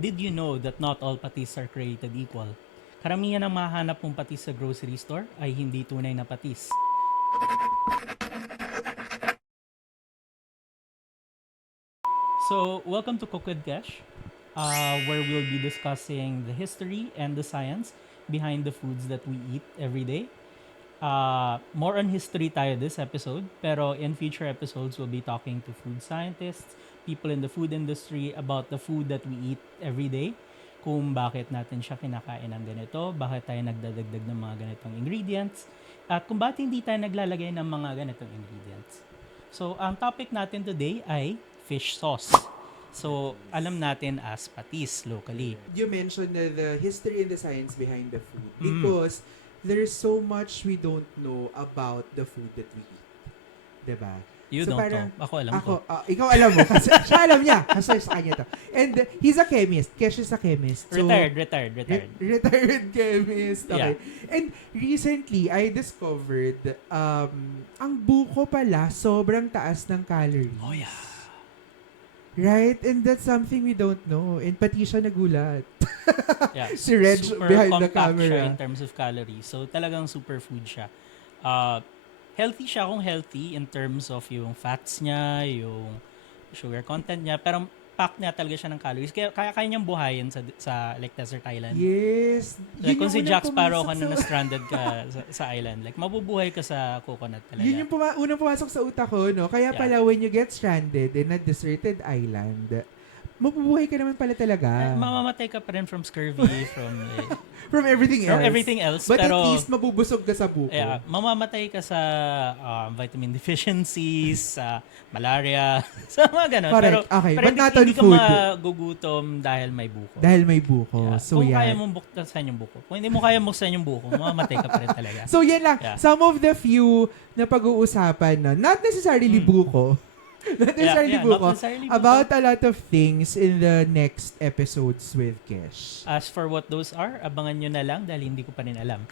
Did you know that not all patis are created equal? Karamihan ng mahanap mong patis sa grocery store ay hindi tunay na patis. So, welcome to Cook with Kesh, where we'll be discussing the history and the science behind the foods that we eat every day. More on history tayo this episode, pero in future episodes, we'll be talking to food scientists, people in the food industry about the food that we eat every day, kung bakit natin siya kinakain ng ganito, bakit tayo nagdadagdag ng mga ganitong ingredients, at kung bakit hindi tayo naglalagay ng mga ganitong ingredients. So, ang topic natin today ay fish sauce. So, alam natin as patis locally. You mentioned the history and the science behind the food because there's so much we don't know about the food that we eat. Diba? You So don't parang, know. Ako alam ko. ikaw alam mo. Kasi siya alam niya. Kasi sa kanya to. And he's a chemist. Kesh is a chemist. So, Retired. Retired chemist. Okay. Yeah. And recently, I discovered ang buko pala sobrang taas ng calories. Oh yeah. Right? And that's something we don't know. And pati siya nagulat. Yeah. Si Reg Super behind the compact siya camera. in terms of calories. So, talagang superfood siya. Healthy siya kung healthy in terms of yung fats niya, yung sugar content niya. Pero pack niya talaga siya ng calories. Kaya niyang buhayin sa like desert island. Yes. Like, kung Yun yung si unang Jack Sparrow ka pumasok na sa- stranded ka sa island, like mabubuhay ka sa coconut talaga. Yun yung unang pumasok sa utak ko, no? Kaya Yeah. pala when you get stranded in a deserted island, mabubuhay ka naman pala talaga. Mamamatay ka pa rin from scurvy, from From everything else. from everything else. But pero, at least mabubusog ka sa buko. yeah, mamamatay ka sa vitamin deficiencies, sa malaria, sa mga ganun. Correct. Pero, Okay. pero But hindi, not on hindi ka food. magugutom dahil may buko. Dahil may buko. Yeah. So, Kung kaya yan. mong buksan yung buko. Kung hindi mo kaya buksan yung buko, mamamatay ka pa rin talaga. So, yan lang. Yeah. Some of the few na pag-uusapan na, not necessarily buko, not necessarily not buko, necessarily buko. about a lot of things in the next episodes with Kesh. As for what those are, abangan nyo na lang dahil hindi ko pa rin alam.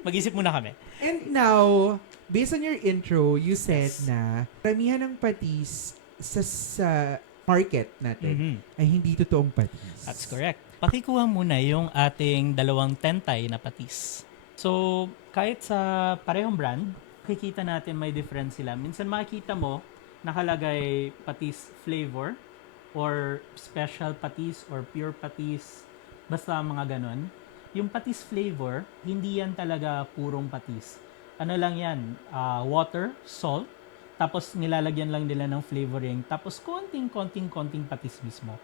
Mag-isip muna kami. And now, based on your intro, you said na karamihan ng patis sa market natin Mhm. ay hindi totoong patis. That's correct. Pakikuha muna yung ating dalawang tentay na patis. So, kahit sa parehong brand, makikita natin may difference sila. Minsan makikita mo, nakalagay patis flavor or special patis or pure patis, basta mga ganon. Yung patis flavor, hindi yan talaga purong patis. Ano lang yan, water, salt, tapos nilalagyan lang nila ng flavoring, tapos konting patis mismo.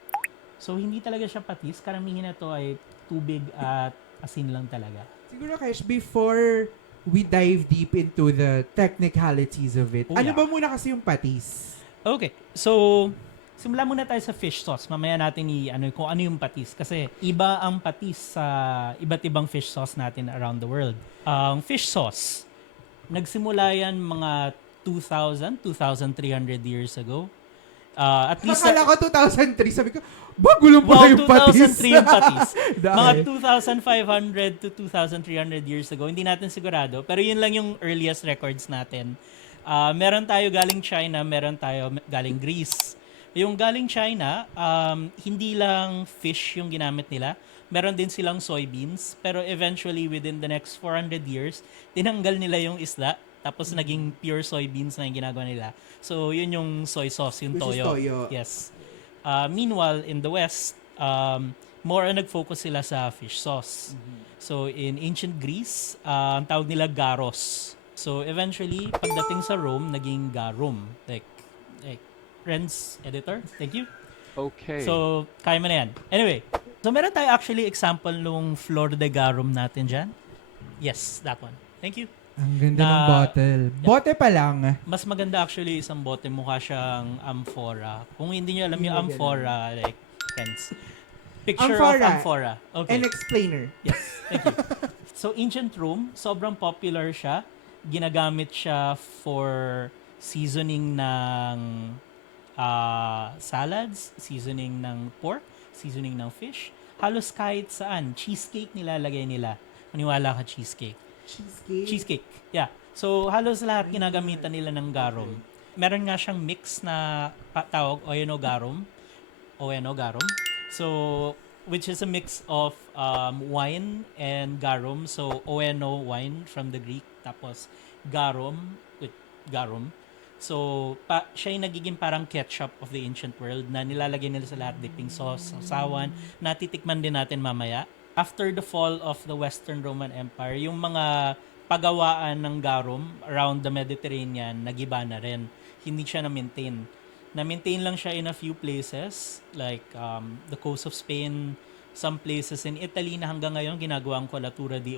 So, hindi talaga siya patis. Karamihan na to ay tubig at asin lang talaga. Siguro, Kesh, before we dive deep into the technicalities of it, Oh, ano yeah. ba muna kasi yung patis? Okay. So, simula muna tayo sa fish sauce. Mamaya natin kung ano yung patis. Kasi iba ang patis sa iba't ibang fish sauce natin around the world. Ang fish sauce, nagsimula yan mga 2,300 years ago. At least Nakala ko 2003, sabi ko, bagulo pa yung patis. 2003 yung patis. Mga Dahil. 2,500 to 2,300 years ago. Hindi natin sigurado. Pero yun lang yung earliest records natin. Meron tayo galing China, meron tayo galing Greece. Yung galing China, hindi lang fish yung ginamit nila. Meron din silang soybeans. Pero eventually, within the next 400 years, tinanggal nila yung isda. Tapos naging pure soybeans na yung ginagawa nila. So, yun yung soy sauce, yung Which is toyo. toyo. Yes. Meanwhile, in the West, more nag-focus sila sa fish sauce. So, in ancient Greece, ang tawag nila gyros. So, eventually, pagdating sa Rome, naging garum. Like Friends editor, thank you. Okay. So, kaya mo na yan. Anyway, so meron tayo actually example nung flor de garum natin dyan. Yes, that one. Thank you. Ang ganda ng Na- bottle. Bote pa lang. Mas maganda actually isang bote, mukha siyang amphora. Kung hindi nyo alam yung Hindi amphora, like, hence. Picture Amphora. of amphora. Okay. An explainer. Yes, thank you. So, ancient Rome, sobrang popular siya. Ginagamit siya for seasoning ng salads, seasoning ng pork, seasoning ng fish. Halos kahit saan. Cheesecake nilalagay nila. Maniwala ka, cheesecake. Cheesecake. Yeah. So, halos lahat ginagamitan nila ng garum. Meron nga siyang mix na tawag, oyeno garum. Oeno garum. So, which is a mix of wine and garum. So, Oeno wine from the Greek, tapos garum with garum. So, siya yung nagiging parang ketchup of the ancient world na nilalagay nila sa lahat, dipping sauce, sausawan, natitikman din natin mamaya. After the fall of the Western Roman Empire, yung mga pagawaan ng garum around the Mediterranean, nagiba na rin. Hindi siya na-maintain. Na-maintain lang siya in a few places, like the coast of Spain, some places in Italy na hanggang ngayon ginagawa ang Colatura di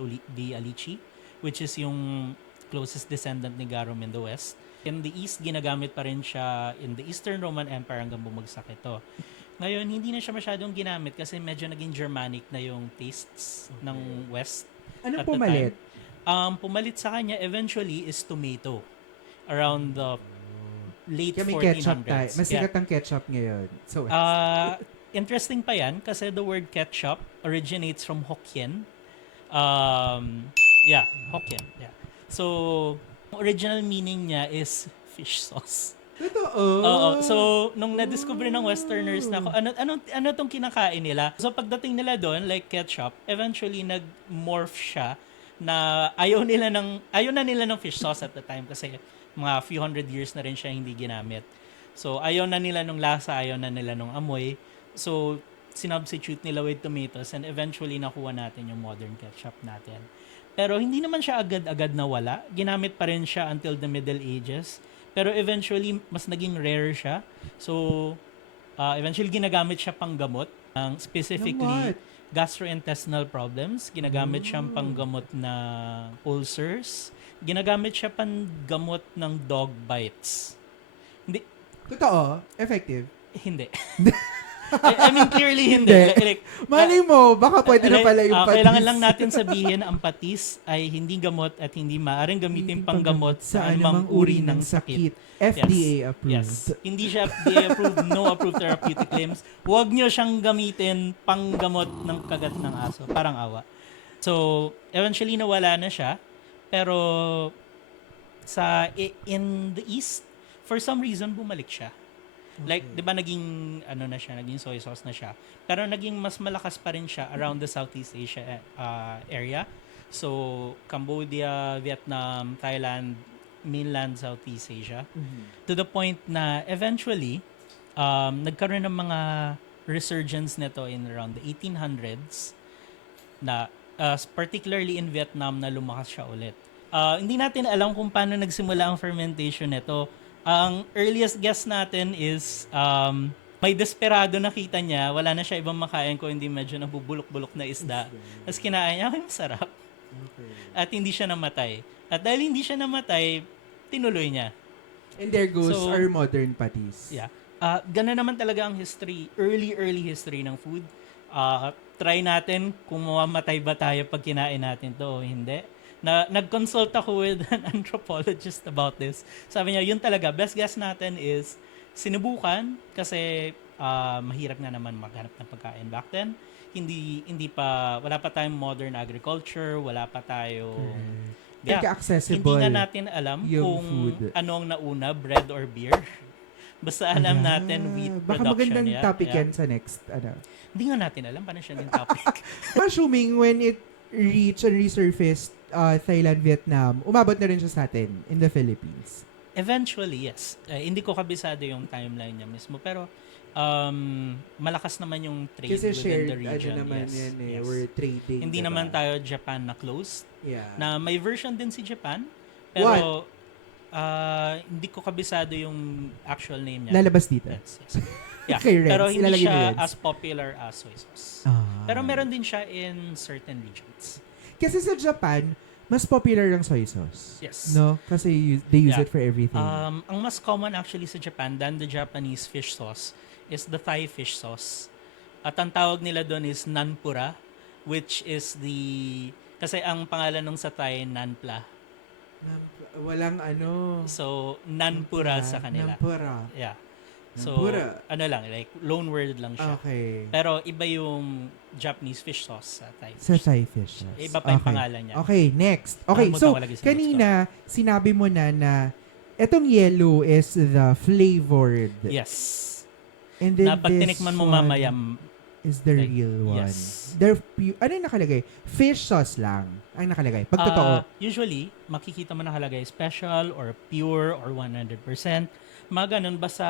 Alici, which is yung closest descendant ni garum in the West. In the East, ginagamit pa rin siya in the Eastern Roman Empire hanggang bumagsak ito. Ngayon, hindi na siya masyadong ginamit kasi medyo naging Germanic na yung tastes ng West. Anong at the pumalit? time. Pumalit sa kanya eventually is tomato. Around the late Kaya may 1400s. ketchup tayo. Masikat ang ketchup ngayon. So, Interesting pa yan kasi the word ketchup originates from Hokkien. Hokkien. Yeah. So, original meaning niya is fish sauce. totoo. Oo. So, nung na-discover ng Westerners na ano tong kinakain nila. So, pagdating nila doon, like ketchup, eventually nag-morph siya na ayaw na nila ng fish sauce at the time kasi mga few hundred years na rin siya hindi ginamit. So, ayaw na nila nung lasa, ayaw na nila nung amoy. So, sinubstitute nila with tomatoes and eventually nakuha natin yung modern ketchup natin. Pero hindi naman siya agad-agad nawala. Ginamit pa rin siya until the Middle Ages. Pero eventually, mas naging rare siya. So, eventually ginagamit siya panggamot. Specifically, gastrointestinal problems. Ginagamit siyang panggamot na ulcers. Ginagamit siya panggamot ng dog bites. Hindi. Totoo? Effective? Hindi. I mean, clearly hindi. Like, Malay mo, baka pwede na pala yung patis. Kailangan lang natin sabihin ang patis ay hindi gamot at hindi maaaring gamitin panggamot sa anumang uri ng sakit. FDA approved. Yes. Hindi siya FDA approved, no approved therapeutic claims. Huwag nyo siyang gamitin panggamot ng kagat ng aso. Parang awa. So, eventually nawala na siya. Pero in the East, for some reason, bumalik siya. Like, di ba naging soy sauce na siya. Pero naging mas malakas pa rin siya around the Southeast Asia area. So, Cambodia, Vietnam, Thailand, mainland Southeast Asia. To the point na eventually, nagkaroon ng mga resurgence nito in around the 1800s na particularly in Vietnam na lumakas siya ulit. Hindi natin alam kung paano nagsimula ang fermentation nito. Ang earliest guess natin is may desperado nakita niya, wala na siya ibang makain ko hindi medyo nabubulok-bulok na isda. Tapos kinain niya, ay masarap. Okay. At hindi siya namatay. At dahil hindi siya namatay, tinuloy niya. And there goes our modern patis. Yeah. Ganun naman talaga ang history, early history ng food. Try natin kung mamamatay ba tayo pag kinain natin to o hindi. Nag-consult ako with an anthropologist about this. Sabi niya, yun talaga, best guess natin is sinubukan kasi mahirap nga naman maghanap ng pagkain back then. Wala pa tayong modern agriculture, wala pa tayo accessible. Hindi na natin alam kung food. ano ang nauna, bread or beer. Basta alam natin wheat baka production. Baka magandang topic yan sa next. Hindi nga natin alam paano siya yung topic. Assuming when it reached and resurfaced Thailand, Vietnam, umabot na rin siya sa atin in the Philippines. Eventually, yes. Hindi ko kabisado yung timeline niya mismo. Pero, malakas naman yung trade kasi within shared, the region. naman Yes. yan Yes. We're trading. Hindi diba? naman tayo Japan na closed. Yeah. Na may version din si Japan. Pero, hindi ko kabisado yung actual name niya. Lalabas dito. Yes. Yeah. Okay, Reds. Pero hindi Ilalagay siya ni Reds. as popular as soy sauce. Pero meron din siya in certain regions. Kasi sa Japan, mas popular ang soy sauce. Yes. No? Kasi they use it for everything. Ang mas common actually sa Japan than the Japanese fish sauce is the Thai fish sauce. At ang tawag nila doon is nanpura, which is kasi ang pangalan nung sa Thai, nanpla. Walang ano. So, nanpura sa kanila. Nampura. Yeah. So, Nampura. like loan word lang siya. Okay. Pero iba yung Japanese fish sauce sa Thai. Sa Thai fish sauce. Iba pa yung pangalan niya. Okay, next. Okay, so kanina sinabi mo na itong yellow is the flavored. Yes. And then Na pag tinikman mo mamaya, is the like, real one. yes. Ano yung nakalagay? Fish sauce lang ang nakalagay. Pag totoo. Usually, makikita mo nakalagay special or pure or 100%. Mga ganun, basta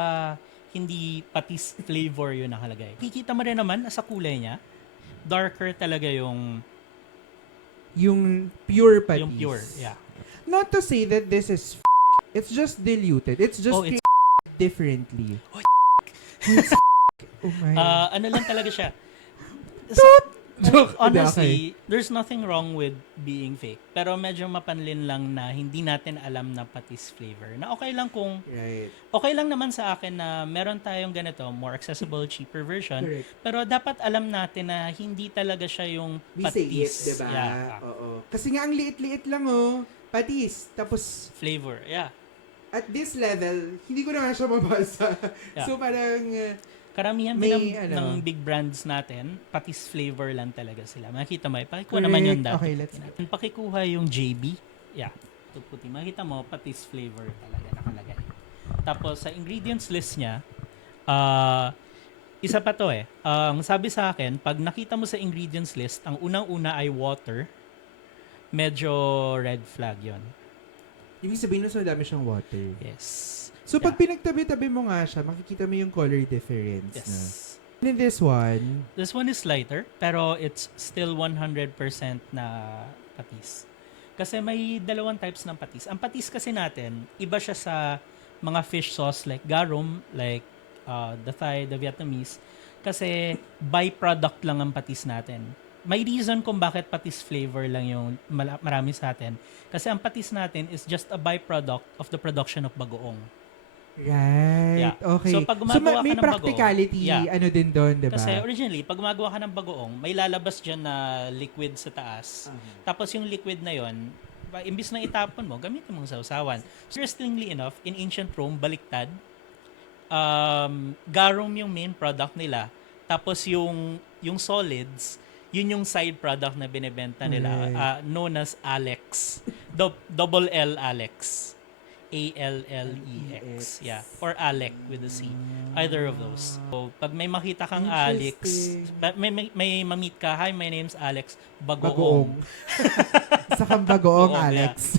hindi patis flavor yung nakalagay. Kikita mo rin naman sa kulay niya, darker talaga yung Pure patis. yung pure. Yeah. Not to say that this is it's just diluted. It's just It's differently. Oh, it's oh my. ano lang talaga siya. Joke. Honestly, there's nothing wrong with being fake. Pero medyo mapanlin lang na hindi natin alam na patis flavor. Na okay lang kung Right. okay lang naman sa akin na meron tayong ganito, more accessible, cheaper version. Correct. Pero dapat alam natin na hindi talaga siya yung We say it, patis. diba? Yeah. Oo. Kasi nga ang liit-liit lang patis. Tapos Flavor. Yeah. at this level, hindi ko na nga siya mabasa. Yeah. So parang Karamihan may, din ng big brands natin, patis flavor lang talaga sila. Makikita mo, pakikuha naman yung dati. Okay, let's Pakikuha yung JB. Yeah. Ito puti. Makita mo, patis flavor talaga nakalagay. Tapos sa ingredients list niya, isa pa to ang sabi sa akin, pag nakita mo sa ingredients list, ang unang-una ay water. Medyo red flag yon. ibig sabihin na so dami siyang water. Yes. So pag pinagtabi-tabi mo nga siya, makikita mo yung color difference. Yes. Na. And this one is lighter, pero it's still 100% na patis. Kasi may dalawang types ng patis. Ang patis kasi natin, iba siya sa mga fish sauce like garum, like the Thai, the Vietnamese. Kasi byproduct lang ang patis natin. May reason kung bakit patis flavor lang yung marami sa atin. Kasi ang patis natin is just a byproduct of the production of bagoong. Right. Yeah. Okay. So, pag gumagawa may ka ng practicality, bagoong, ano din doon, diba? Kasi originally, pag gumagawa ka ng bagoong, may lalabas dyan na liquid sa taas. Tapos yung liquid na yon, imbis na itapon mo, gamitin mong sausawan. Interestingly enough, in ancient Rome, baliktad, garum yung main product nila. Tapos yung solids, yun yung side product na binebenta nila, known as Alex. Double L Alex. A-L-L-E-X. Yeah. Or Alec with a C. Either of those. So, pag may makita kang Alex, may mamit ka, hi, my name's Alex, bagoong. Sa kang bagoong, Bagoong, Alex.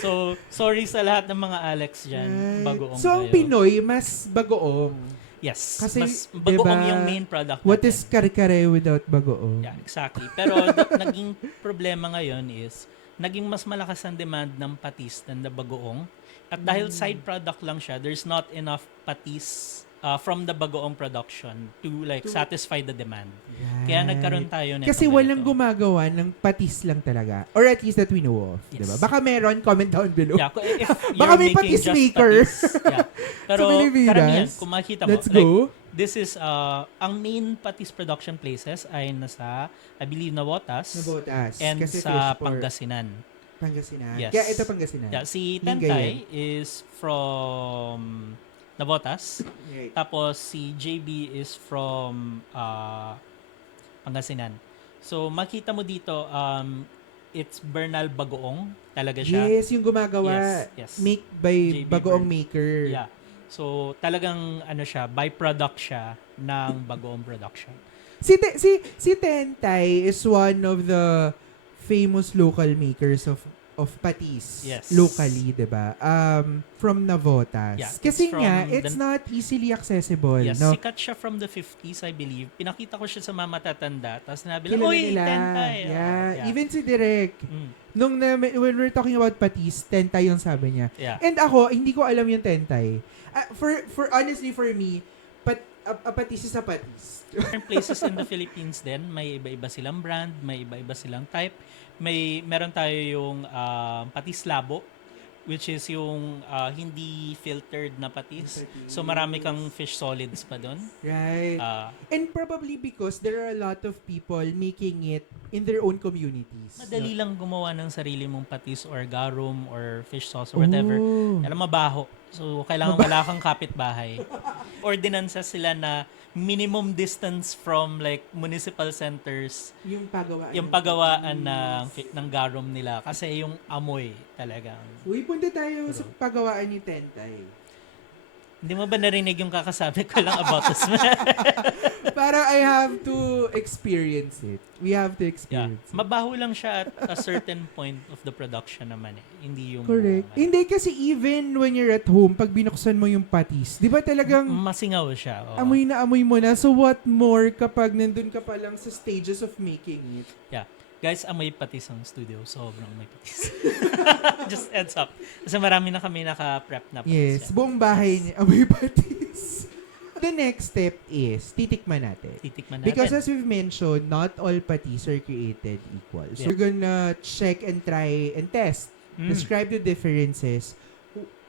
So, sorry sa lahat ng mga Alex dyan. Bagoong So, ang kayo. Pinoy, mas bagoong. Yes. Kasi, mas bagoong diba, yung main product what natin. is kare-kare without bagoong? Yeah, exactly. Pero naging problema ngayon is, naging mas malakas ang demand ng patis than the bagoong. At dahil side product lang siya, there's not enough patis from the bagoong production to satisfy the demand. Right. Kaya nagkaroon tayo nito. Kasi walang gumagawa ng patis lang talaga. Or at least that we know of. Yes. Diba? Baka meron, comment down below. Yeah, if Baka you're may making patis just maker. patis. Yeah. Pero Sa Pilipinas, karamihan, kung makikita mo, let's go. this is, ang main patis production places ay nasa, I believe, Navotas. Nabotas. And Kasi sa fish for Pangasinan. Pangasinan. Yes. Kaya ito Pangasinan. Yeah, si Lingayen. Tentay is from Navotas. Right. Tapos si JB is from Pangasinan. So makita mo dito, it's Bernal Bagoong talaga siya. Yes, yung gumagawa. Yes. Make by JB bagoong Bern. maker. Yeah. So talagang siya, byproduct siya ng Bagoong production. Si Tentay is one of the famous local makers of patis. Yes. Locally, 'di ba? From Navotas. Yeah, Kasi it's nga, from it's not easily accessible, Yes, no? sikat siya from the 50s, I believe. Pinakita ko siya sa mga matatanda. Tapos sinabi lang, Kilala "Uy, nila. Tentay." Yeah. Even si Direk. Mm. When we're talking about patis, Tentay yung sabi niya. Yeah. And ako, hindi ko alam yung Tentay. Honestly, for me, a patis is a patis. Different places in the Philippines din, may iba-iba silang brand, may iba-iba silang type. Meron tayo yung patis labo, which is yung hindi filtered na patis. So marami kang fish solids pa doon. Right. And probably because there are a lot of people making it in their own communities. Madali lang gumawa ng sarili mong patis or garum or fish sauce or whatever. Alam, mabaho. So, kailangan wala kang kapitbahay. Ordinansa sila na minimum distance from like municipal centers Yung pagawaan ng garum nila kasi yung amoy talagang. Uy, punta tayo sa pagawaan ni Tentay. Hindi mo ba narinig yung kakasabi ko lang about this? Parang I have to experience it. We have to Yeah. experience it. Mabaho lang siya at a certain point of the production naman eh. Hindi yung... Correct. Hindi kasi even when you're at home, pag binuksan mo yung patis, di ba talagang Masingaw siya. Oo. amoy na amoy mo na? So what more kapag nandun ka pa lang sa stages of making it? Yeah. Guys, amoy patis ang studio. Sobrang amoy patis. Just heads up. Kasi marami na kami naka-prep na patis. Yes, yan. buong bahay niya amoy patis. The next step is, titikman natin. Titikman natin. Because as we've mentioned, not all patis are created equal. So Yeah. we're gonna check and try and test. Describe the differences.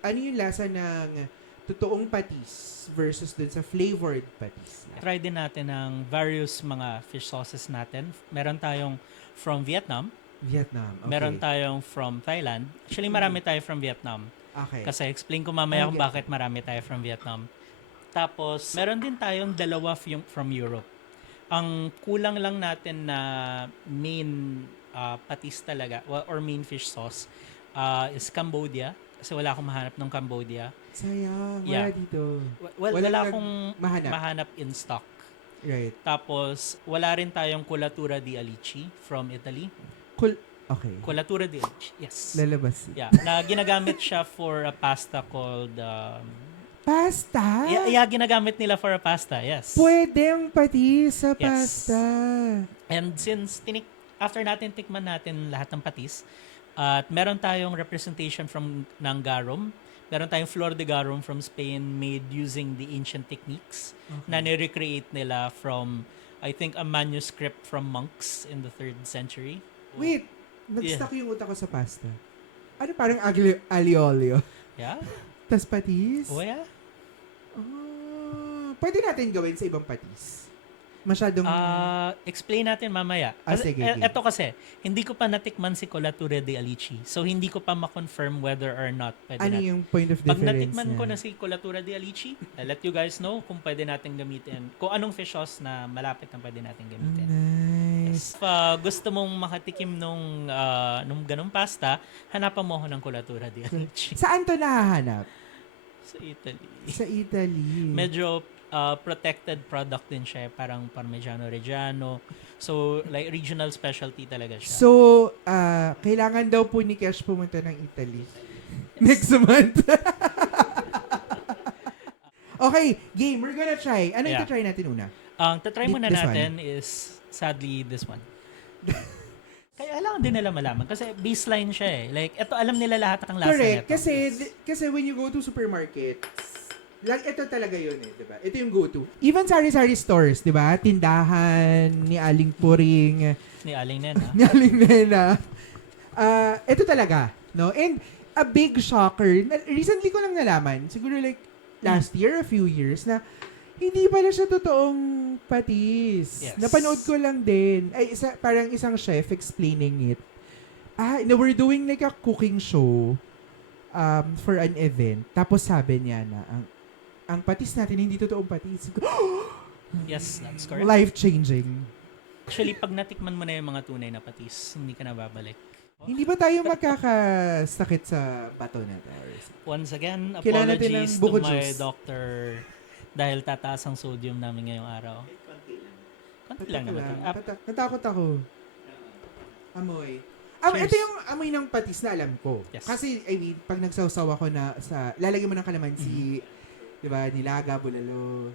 Ano yung lasa ng totoong patis versus dun sa flavored patis? Try din natin ang various mga fish sauces natin. Meron tayong from Vietnam. Vietnam. Okay. Meron tayong from Thailand. Actually, marami tayo from Vietnam. Okay. Kasi explain ko mamaya kung Okay. bakit marami tayo from Vietnam. Tapos, meron din tayong dalawa from Europe. Ang kulang lang natin na main patis talaga, or main fish sauce, is Cambodia. Kasi wala akong mahanap ng Cambodia. Sayang. Yeah. Wala dito. Wala Wala akong mahanap. mahanap in stock. Right. Tapos, wala rin tayong Colatura di Alici from Italy. Okay. Colatura di Alici, yes. Lalabas. Yeah, na ginagamit siya for a pasta called... Pasta? yeah, ginagamit nila for a pasta, yes. Pwede ang patis sa Yes. pasta. And since after natin tikman natin lahat ng patis, at meron tayong representation ng garum, meron tayong flor de garum from Spain made using the ancient techniques na ni-recreate nila from, I think, a manuscript from monks in the 3rd century. Wait, nag-stuck yung utak ko sa pasta. Ano parang aglio-olio? Yeah? Tas patis? Oh, yeah? Pwede natin gawin sa ibang patis. Masyadong... Explain natin mamaya. Kasi, sige. eto kasi, hindi ko pa natikman si Colatura de Alici. So, hindi ko pa ma-confirm whether or not pwede ano natin. yung point of Pag difference natikman niya? ko na si Colatura de Alici, I'll let you guys know kung pwede natin gamitin. Kung anong fish sauce na malapit na pwede natin gamitin. Nice. If gusto mong makatikim nung ganong pasta, hanapan mo ako ng Colatura de Alici. Saan to nahahanap? Sa Italy. Sa Italy. Medyo protected product din siya. Parang Parmigiano Reggiano. So, like, regional specialty talaga siya. So, kailangan daw po ni Kesh pumunta ng Italy. Next month. Okay, game. We're gonna try. Ano Yeah. yung try natin una? Ang tatry muna This natin is, sadly, this one. Kaya kailangan din nila malaman. Kasi baseline siya eh. Like, eto alam nila lahat ng lasa Correct. nito. Kasi when you go to supermarket, like, ito talaga yun eh, di ba? Ito yung go-to. Even sari-sari stores, di ba? Tindahan ni Aling Puring, Ni Aling Nena. ni Aling Nena. Ito talaga, no? And a big shocker, recently ko lang nalaman, siguro like last year, a few years, na hindi pala siya totoong patis. Yes. Napanood ko lang din. Ay, parang isang chef explaining it. No, we're doing like a cooking show for an event. Tapos sabi niya na, ang patis natin, hindi totoong patis. Yes, that's correct. Life-changing. Actually, pag natikman mo na yung mga tunay na patis, hindi ka na babalik. Hindi ba tayo magkakasakit sa bato na tayo? Once again, Kailangan natin apologies ng to buko my juice. doctor dahil tataas ang sodium namin ngayong araw. Konti lang naman. Natakot ako. Amoy. Cheers. Ito yung amoy ng patis na alam ko. Yes. Kasi, I mean, pag nagsasaw ako na lalagyan mo ng kalamansi, di ba, nilaga, bulalo.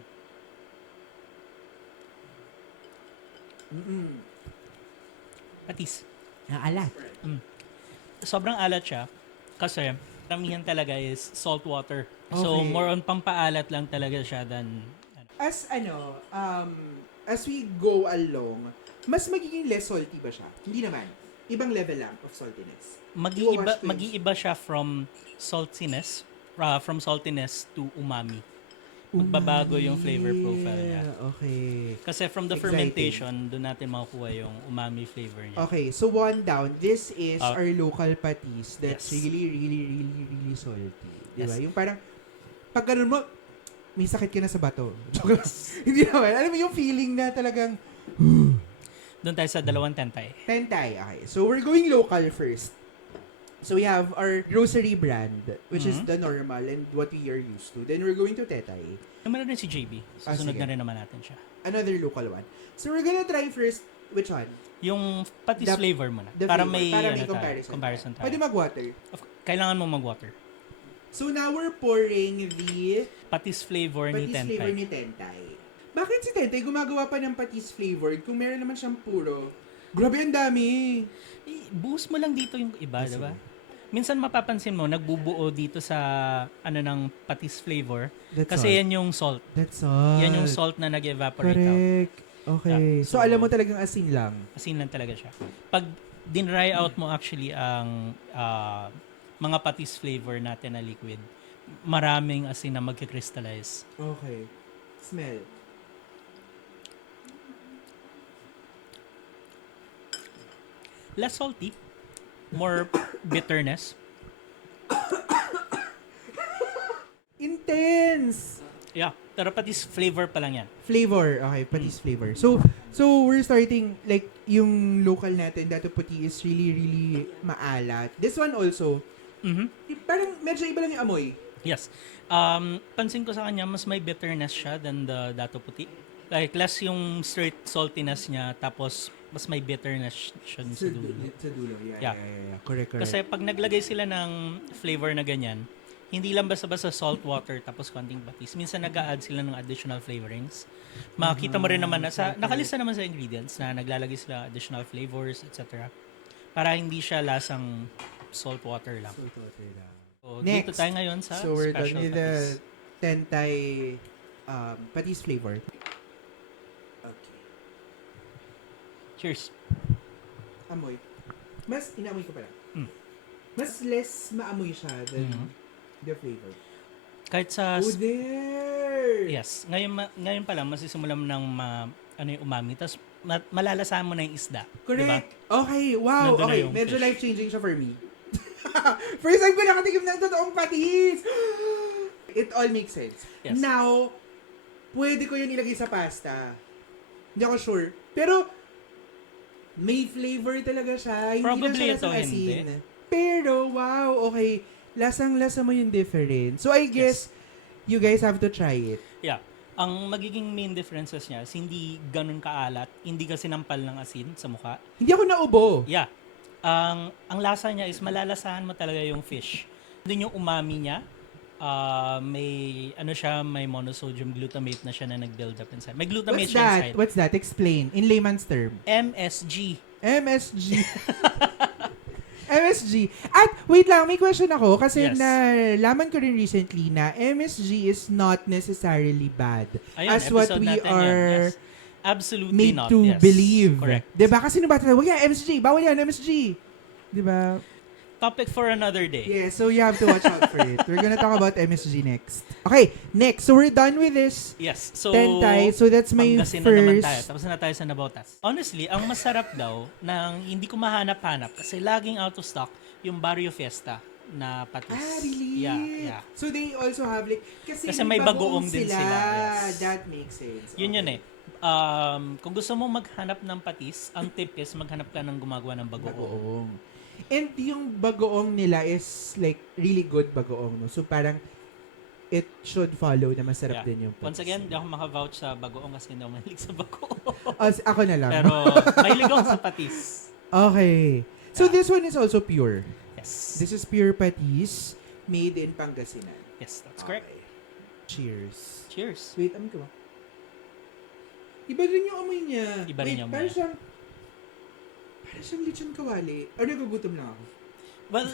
Patis. Naalat. Sobrang alat siya kasi karamihan talaga is salt water. So, Okay. more on pampaalat lang talaga siya than... As we go along, mas magiging less salty ba siya? Hindi naman. Ibang level lang of saltiness. Iwawash ko yun. Mag-iiba siya from saltiness to umami. Magbabago yung flavor profile niya. Okay. Kasi from the Exciting. fermentation, doon natin makukuha yung umami flavor niya. Okay, so one down. This is Oh. our local patis that's Yes. really, really, really, really salty. Di ba? Yes. Yung parang, pag ganun mo, may sakit ka na sa bato. Joke lang. Hindi naman. Alam mo yung feeling na talagang, Doon tayo sa dalawang tentay. tentay. Okay, so we're going local first. So we have our grocery brand, which is Mhm. the normal and what we are used to. Then we're going to Tetay, Naman na rin si JB. Susunod sige. na rin naman natin siya. another local one. So we're gonna try first, which one? Yung patis The- flavor mo na. The Para flavor, may, para ano may tayo, comparison. comparison tayo. Pwede mag-water. Kailangan mo mag-water. So now we're pouring the Patis flavor ni patis Tentay. flavor ni Tentay. Bakit si Tentay gumagawa pa ng patis flavor kung meron naman siyang puro? Grabe, ang dami. Boost mo lang dito yung iba, Kasi- di ba? Minsan mapapansin mo, nagbubuo dito sa ng patis flavor. That's Kasi all. yan yung salt. That's all. Yan yung salt na nag-evaporate out. Correct. Okay. Yeah. So, So, alam mo talagang asin lang. Asin lang talaga siya. Pag din-dry out mo actually ang mga patis flavor natin na liquid, maraming asin na magkikristallize. Okay. Smell. Less salty. More bitterness. Intense! Yeah. Pero patis flavor pa lang yan. Flavor. Okay, patis flavor. So we're starting, like, yung local natin, Dato Puti, is really, really maalat. This one also, Mhm. parang medyo iba lang yung amoy. Yes. Pansin ko sa kanya, mas may bitterness siya than the Dato Puti. Like, less yung straight saltiness niya, tapos mas may bitterness siya dun sa dulo. Sa dulo, yeah. Yeah. Correct. Kasi pag naglagay sila ng flavor na ganyan, hindi lang basta-basta salt water tapos konting patis. Minsan nag-a-add sila ng additional flavorings. Makikita mo rin naman na nakalista naman sa ingredients na naglalagay sila additional flavors, etc. Para hindi siya lasang salt water lang. So, dito Next. tayo ngayon sa So we're done special with patis. the Tentay patis flavor. Okay. Cheers. Amoy. Mas inamoy ko pala. Mm. Mas less maamoy siya than Mhm. the flavor. Kahit sa Oh, there! yes, ngayon pa lang masisimula mo ng yung umami, tapos malalasahan mo na yung isda. Correct. Diba? Okay, wow. Nandun na Okay, yung medyo fish. life-changing siya for me. First time ko nakatikim ng totoong patis! It all makes sense. Yes. Now, pwede ko yun ilagay sa pasta. Hindi ako sure. Pero, may flavor talaga siya. Hindi lang Probably siya ito lasang asin. hindi. Pero, wow, okay. Lasang-lasa mo yung difference. So, I guess, you guys have to try it. Yeah. Ang magiging main differences niya is hindi ganun kaalat, hindi ka sinampal ng asin sa mukha. Hindi ako naubo. Yeah. Ang lasa niya is malalasahan mo talaga yung fish. Doon yung umami niya. May may monosodium glutamate na siya na nag-build up inside. May glutamate What's siya that? inside. What's that? Explain. In layman's term. MSG. MSG. MSG. At wait lang, may question ako kasi Yes. nalaman ko rin recently na MSG is not necessarily bad Ayun, as what episode we natin are yan. Yes. Absolutely made not. to Yes. believe. Correct. Diba? Kasi nung bata, wag yan, MSG. Bawal yan, MSG. Diba? Topic for another day. Yeah, so you have to watch out for it. We're gonna talk about MSG next. Okay, next. So we're done with this. Yes. So, Tentay. So that's my Pangasinan na naman tayo. first. Tapos na tayo sa Navotas. Honestly, ang masarap daw, nang hindi ko mahanap-hanap, kasi laging out of stock, yung Barrio Fiesta na patis. Ah, really? Yeah. So they also have like, kasi May bagoong din sila. Yes. That makes sense. Yun eh. Kung gusto mo maghanap ng patis, ang tip is maghanap ka ng gumagawa ng bagoong. Bagoong. And yung bagoong nila is like really good bagoong, no? So parang it should follow na masarap Yeah. din yung patis. Once again, di ako makavouch sa bagoong kasi hindi ako mahilig sa bagoong. Ako na lang. Pero mahilig ako sa patis. Okay. So Yeah. this one is also pure. Yes. This is pure patis made in Pangasinan. Yes, that's correct. Okay. Cheers. Cheers. Wait, amoy ko ba? Iba rin yung amoy niya. Iba rin yung amoy parang niya. siyang lechon kawali. Or nagugutom lang ako. Well,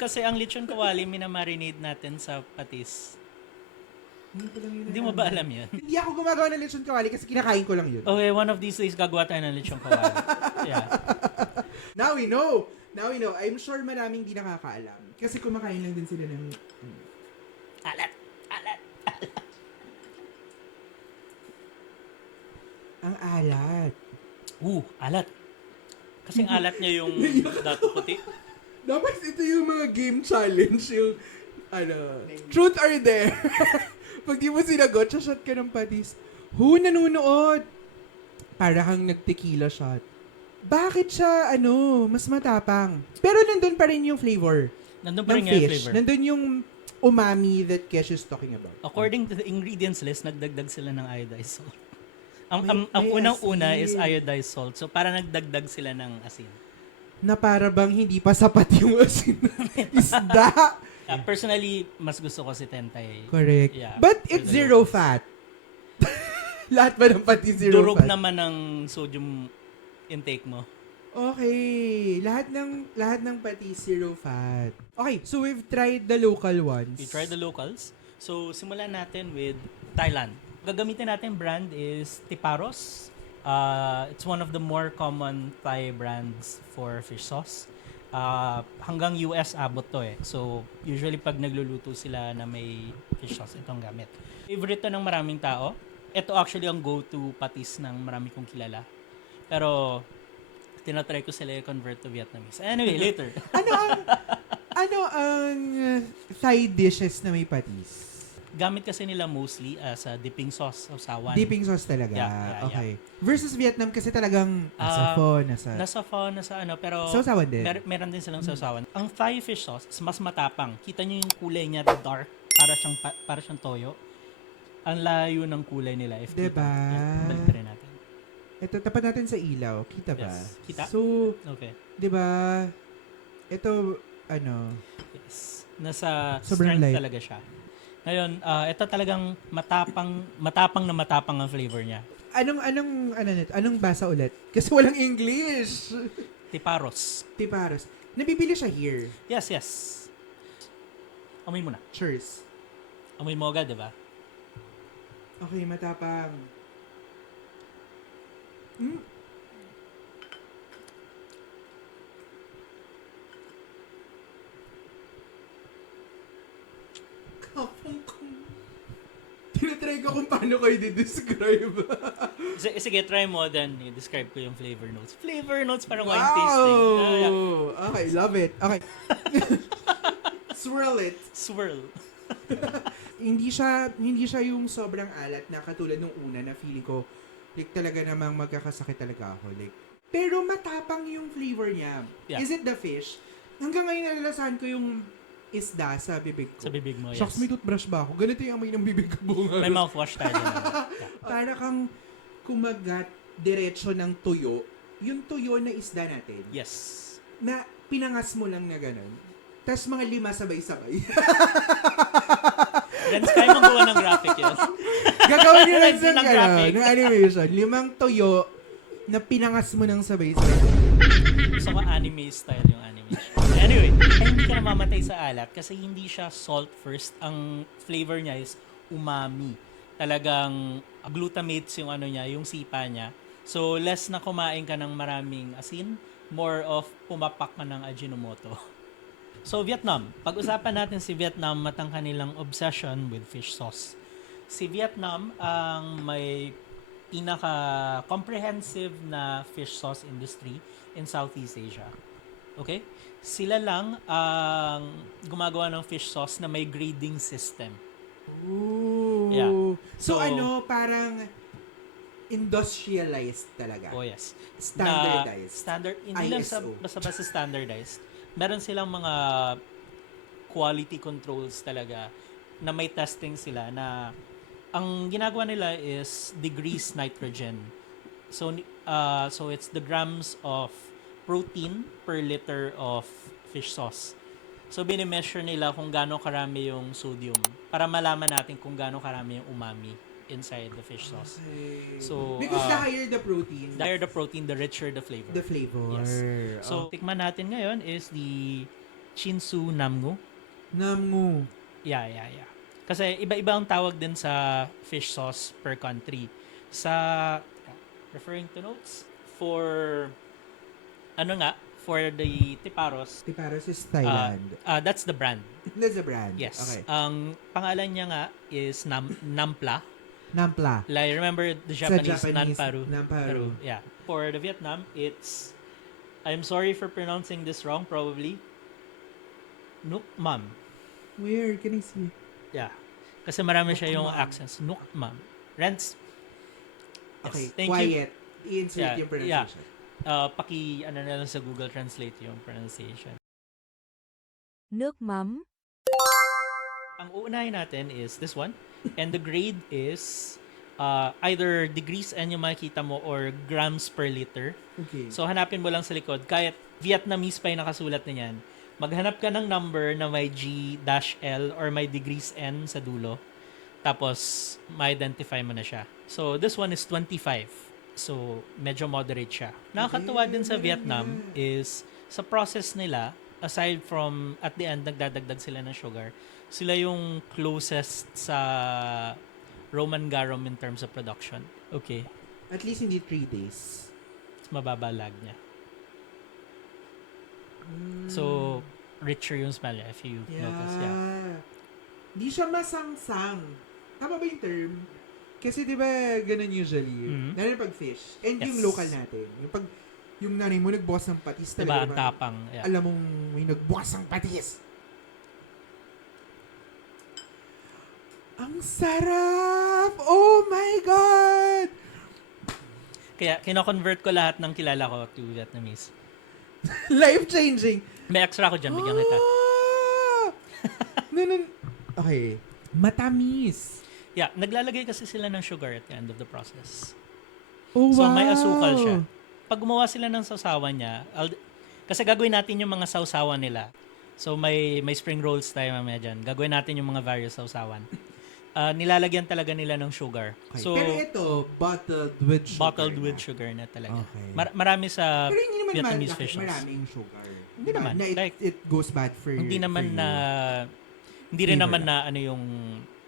kasi ang lechon kawali, minamarinate natin sa patis. Hindi mo ba alam yun? Hindi ako gumagawa ng lechon kawali kasi kinakain ko lang yun. Okay, one of these days gagawa tayo ng lechon kawali. Yeah. Now we know. I'm sure maraming di nakakaalam. Kasi kumakain lang din sila ng... Alat! Ang alat. Alat. Kasing alat niya yung dato puti. Dapat ito yung mga game challenge. Yung, truth or dare. Pag di mo sinagot, shot ka ng patis. Nanunood? Para kang nag-tequila shot. bakit siya, mas matapang? Pero nandun pa rin yung flavor Nandun pa ng rin nga yung fish. flavor. Nandun yung umami that Kesh is talking about. According to the ingredients list, nagdagdag sila ng iodized salt. Ang May unang-una is asin. iodized salt. So, para nagdagdag sila ng asin. Na para bang hindi pa sapat yung asin ng isda. Personally, mas gusto ko si Tentay. Correct. Yeah, But for it's the zero locals. fat. Lahat ba ng pati zero Durog fat? naman ng sodium intake mo. Okay. Lahat ng pati zero fat. Okay, so we've tried the local ones. We try the locals. So, simulan natin with Thailand. Gagamitin natin brand is Tiparos. It's one of the more common Thai brands for fish sauce. Hanggang US abot to eh. So, usually pag nagluluto sila na may fish sauce, itong gamit. Favorite to ng maraming tao. Ito actually ang go-to patis ng marami kong kilala. Pero, tinatry ko sila i-convert to Vietnamese. Anyway, later. Ano ang side dishes na may patis? Gamit kasi nila mostly as a dipping sauce o sawan. Dipping sauce talaga. Yeah. Okay. Versus Vietnam kasi talagang Nasa pho, nasa ano, pero sausawan din. meron din silang sausawan. Ang Thai fish sauce is mas matapang. Kita nyo yung kulay niya, dark, para siyang toyo. Ang layo ng kulay nila. If Diba? Kita. Balik rin natin. Ito, tapat natin sa ilaw. Kita ba? Yes. Kita? So, Okay. di ba, ito, Yes. Nasa Sobrang strength light. talaga siya. Ngayon, ito talagang matapang ang flavor niya. anong basa ulit? Kasi walang English. Tiparos. Tiparos. Nabibili siya here. Yes. Amoy mo na. Cheers. Amoy mo agad, di ba? Okay, matapang. Tinatry ko kung paano ko i-describe. Sige, try mo, then i-describe ko yung flavor notes. Flavor notes, parang wine tasting. Yeah. Okay, love it. Okay. Swirl it. Swirl. Hindi siya yung sobrang alat na katulad nung una na feeling ko like talaga namang magkakasakit talaga ako. Like, pero matapang yung flavor niya. Yeah. Is it the fish? Hanggang ngayon nalalasahan ko yung isda sa bibig ko. Sa bibig mo, yes. Shucks, may toothbrush ba ako? Ganito yung amoy ng bibig ko buong May mouthwash tayo din. Yeah. Para kang kumagat diretso ng tuyo. Yung tuyo na isda natin. Yes. Na pinangas mo lang na ganun. Tapos mga 5 sabay-sabay. Then, kaya mong gawa ng graphic yun. Gagawin nyo lang Ng graphic. ng animation. 5 tuyo na pinangas mo ng sabay-sabay. Gusto ko anime style yung animation. Anyway, hindi ka namamatay sa alat kasi hindi siya salt first. Ang flavor niya is umami. Talagang glutamates yung ano niya, yung sipa niya. So, less na kumain ka ng maraming asin, more of pumapak ka ng Ajinomoto. So, Vietnam. Pag-usapan natin si Vietnam at ang kanilang obsession with fish sauce. Si Vietnam ang may pinaka-comprehensive na fish sauce industry in Southeast Asia. Okay? Sila lang ang gumagawa ng fish sauce na may grading system. Ooh. Yeah. So, So, parang industrialized talaga. Oh yes. Standardized. Hindi lang ISO. basta standardized. Meron silang mga quality controls talaga na may testing sila na ang ginagawa nila is degrees nitrogen. So it's the grams of protein per liter of fish sauce. So binimeasure nila kung gaano karami yung sodium para malaman natin kung gaano karami yung umami inside the fish sauce. Okay. So, Because the higher the protein, The higher the protein, the richer the flavor. the flavor. Yes. So, tikman natin ngayon is the Chinsu Namgu. Namngu. Yeah. Kasi iba-iba ang tawag din sa fish sauce per country. Referring to notes, for the Tiparos, Tiparos is Thailand. that's the brand. That's the brand. Yes. Okay. Ang pangalan niya nga is Nampla. Nampla. Like, remember the Sa Japanese, Japanese, Nanparu. Nanparu. Yeah. For the Vietnam, it's, I'm sorry for pronouncing this wrong, probably. Nuc Mam. Where? Can I see? Yeah. Kasi marami siya yung Mam. accents. Nuc Mam. Rents. Yes. Okay, Thank you. quiet. I-insert Yeah, yung pronunciation. ano na lang sa Google Translate yung pronunciation. Nước mắm. Ang uunahin natin is this one. And the grade is either degrees N yung makikita mo or grams per liter. Okay. So, hanapin mo lang sa likod. Kahit Vietnamese pa yung nakasulat na yan, maghanap ka ng number na may G-L or may degrees N sa dulo. Tapos, ma-identify mo na siya. So, this one is 25. So, medyo moderate siya. Nakakatuwa din sa Vietnam is sa process nila, aside from at the end, nagdadagdag sila ng sugar, sila yung closest sa Roman garum in terms of production. Okay. At least hindi 3 days. Mas mababa lag niya. So, richer yung smell niya if you notice. Yeah. Hindi siya masangsang. Tama ba yung term? Kasi di ba ganun usually? Mhm. Lalo pag fish. And yung Yes. local natin. Yung pag yung nanay mo nagbukas ng patis Diba, talaga. ang tapang. Yeah. Alam mong may nagbukas ng patis. Ang sarap! Oh my God! Kaya, kino-convert ko lahat ng kilala ko to Vietnamese. Life-changing! May extra ko dyan, bigyan kita. Ah! Okay. Matamis. Yeah, naglalagay kasi sila ng sugar at the end of the process. Oh, So, wow. may asukal siya. Pag gumawa sila ng sausawan niya, kasi gagawin natin yung mga sausawan nila. So, may spring rolls tayo mamaya dyan. Gagawin natin yung mga various sausawan. Nilalagyan talaga nila ng sugar. Okay. So, Pero ito, bottled with sugar. bottled with na. sugar na talaga. Okay. Marami sa Pero hindi naman Vietnamese fish sauce. maraming sugar. Hindi naman. Na it goes bad for Hindi naman for na you. hindi rin Flavor naman na ano yung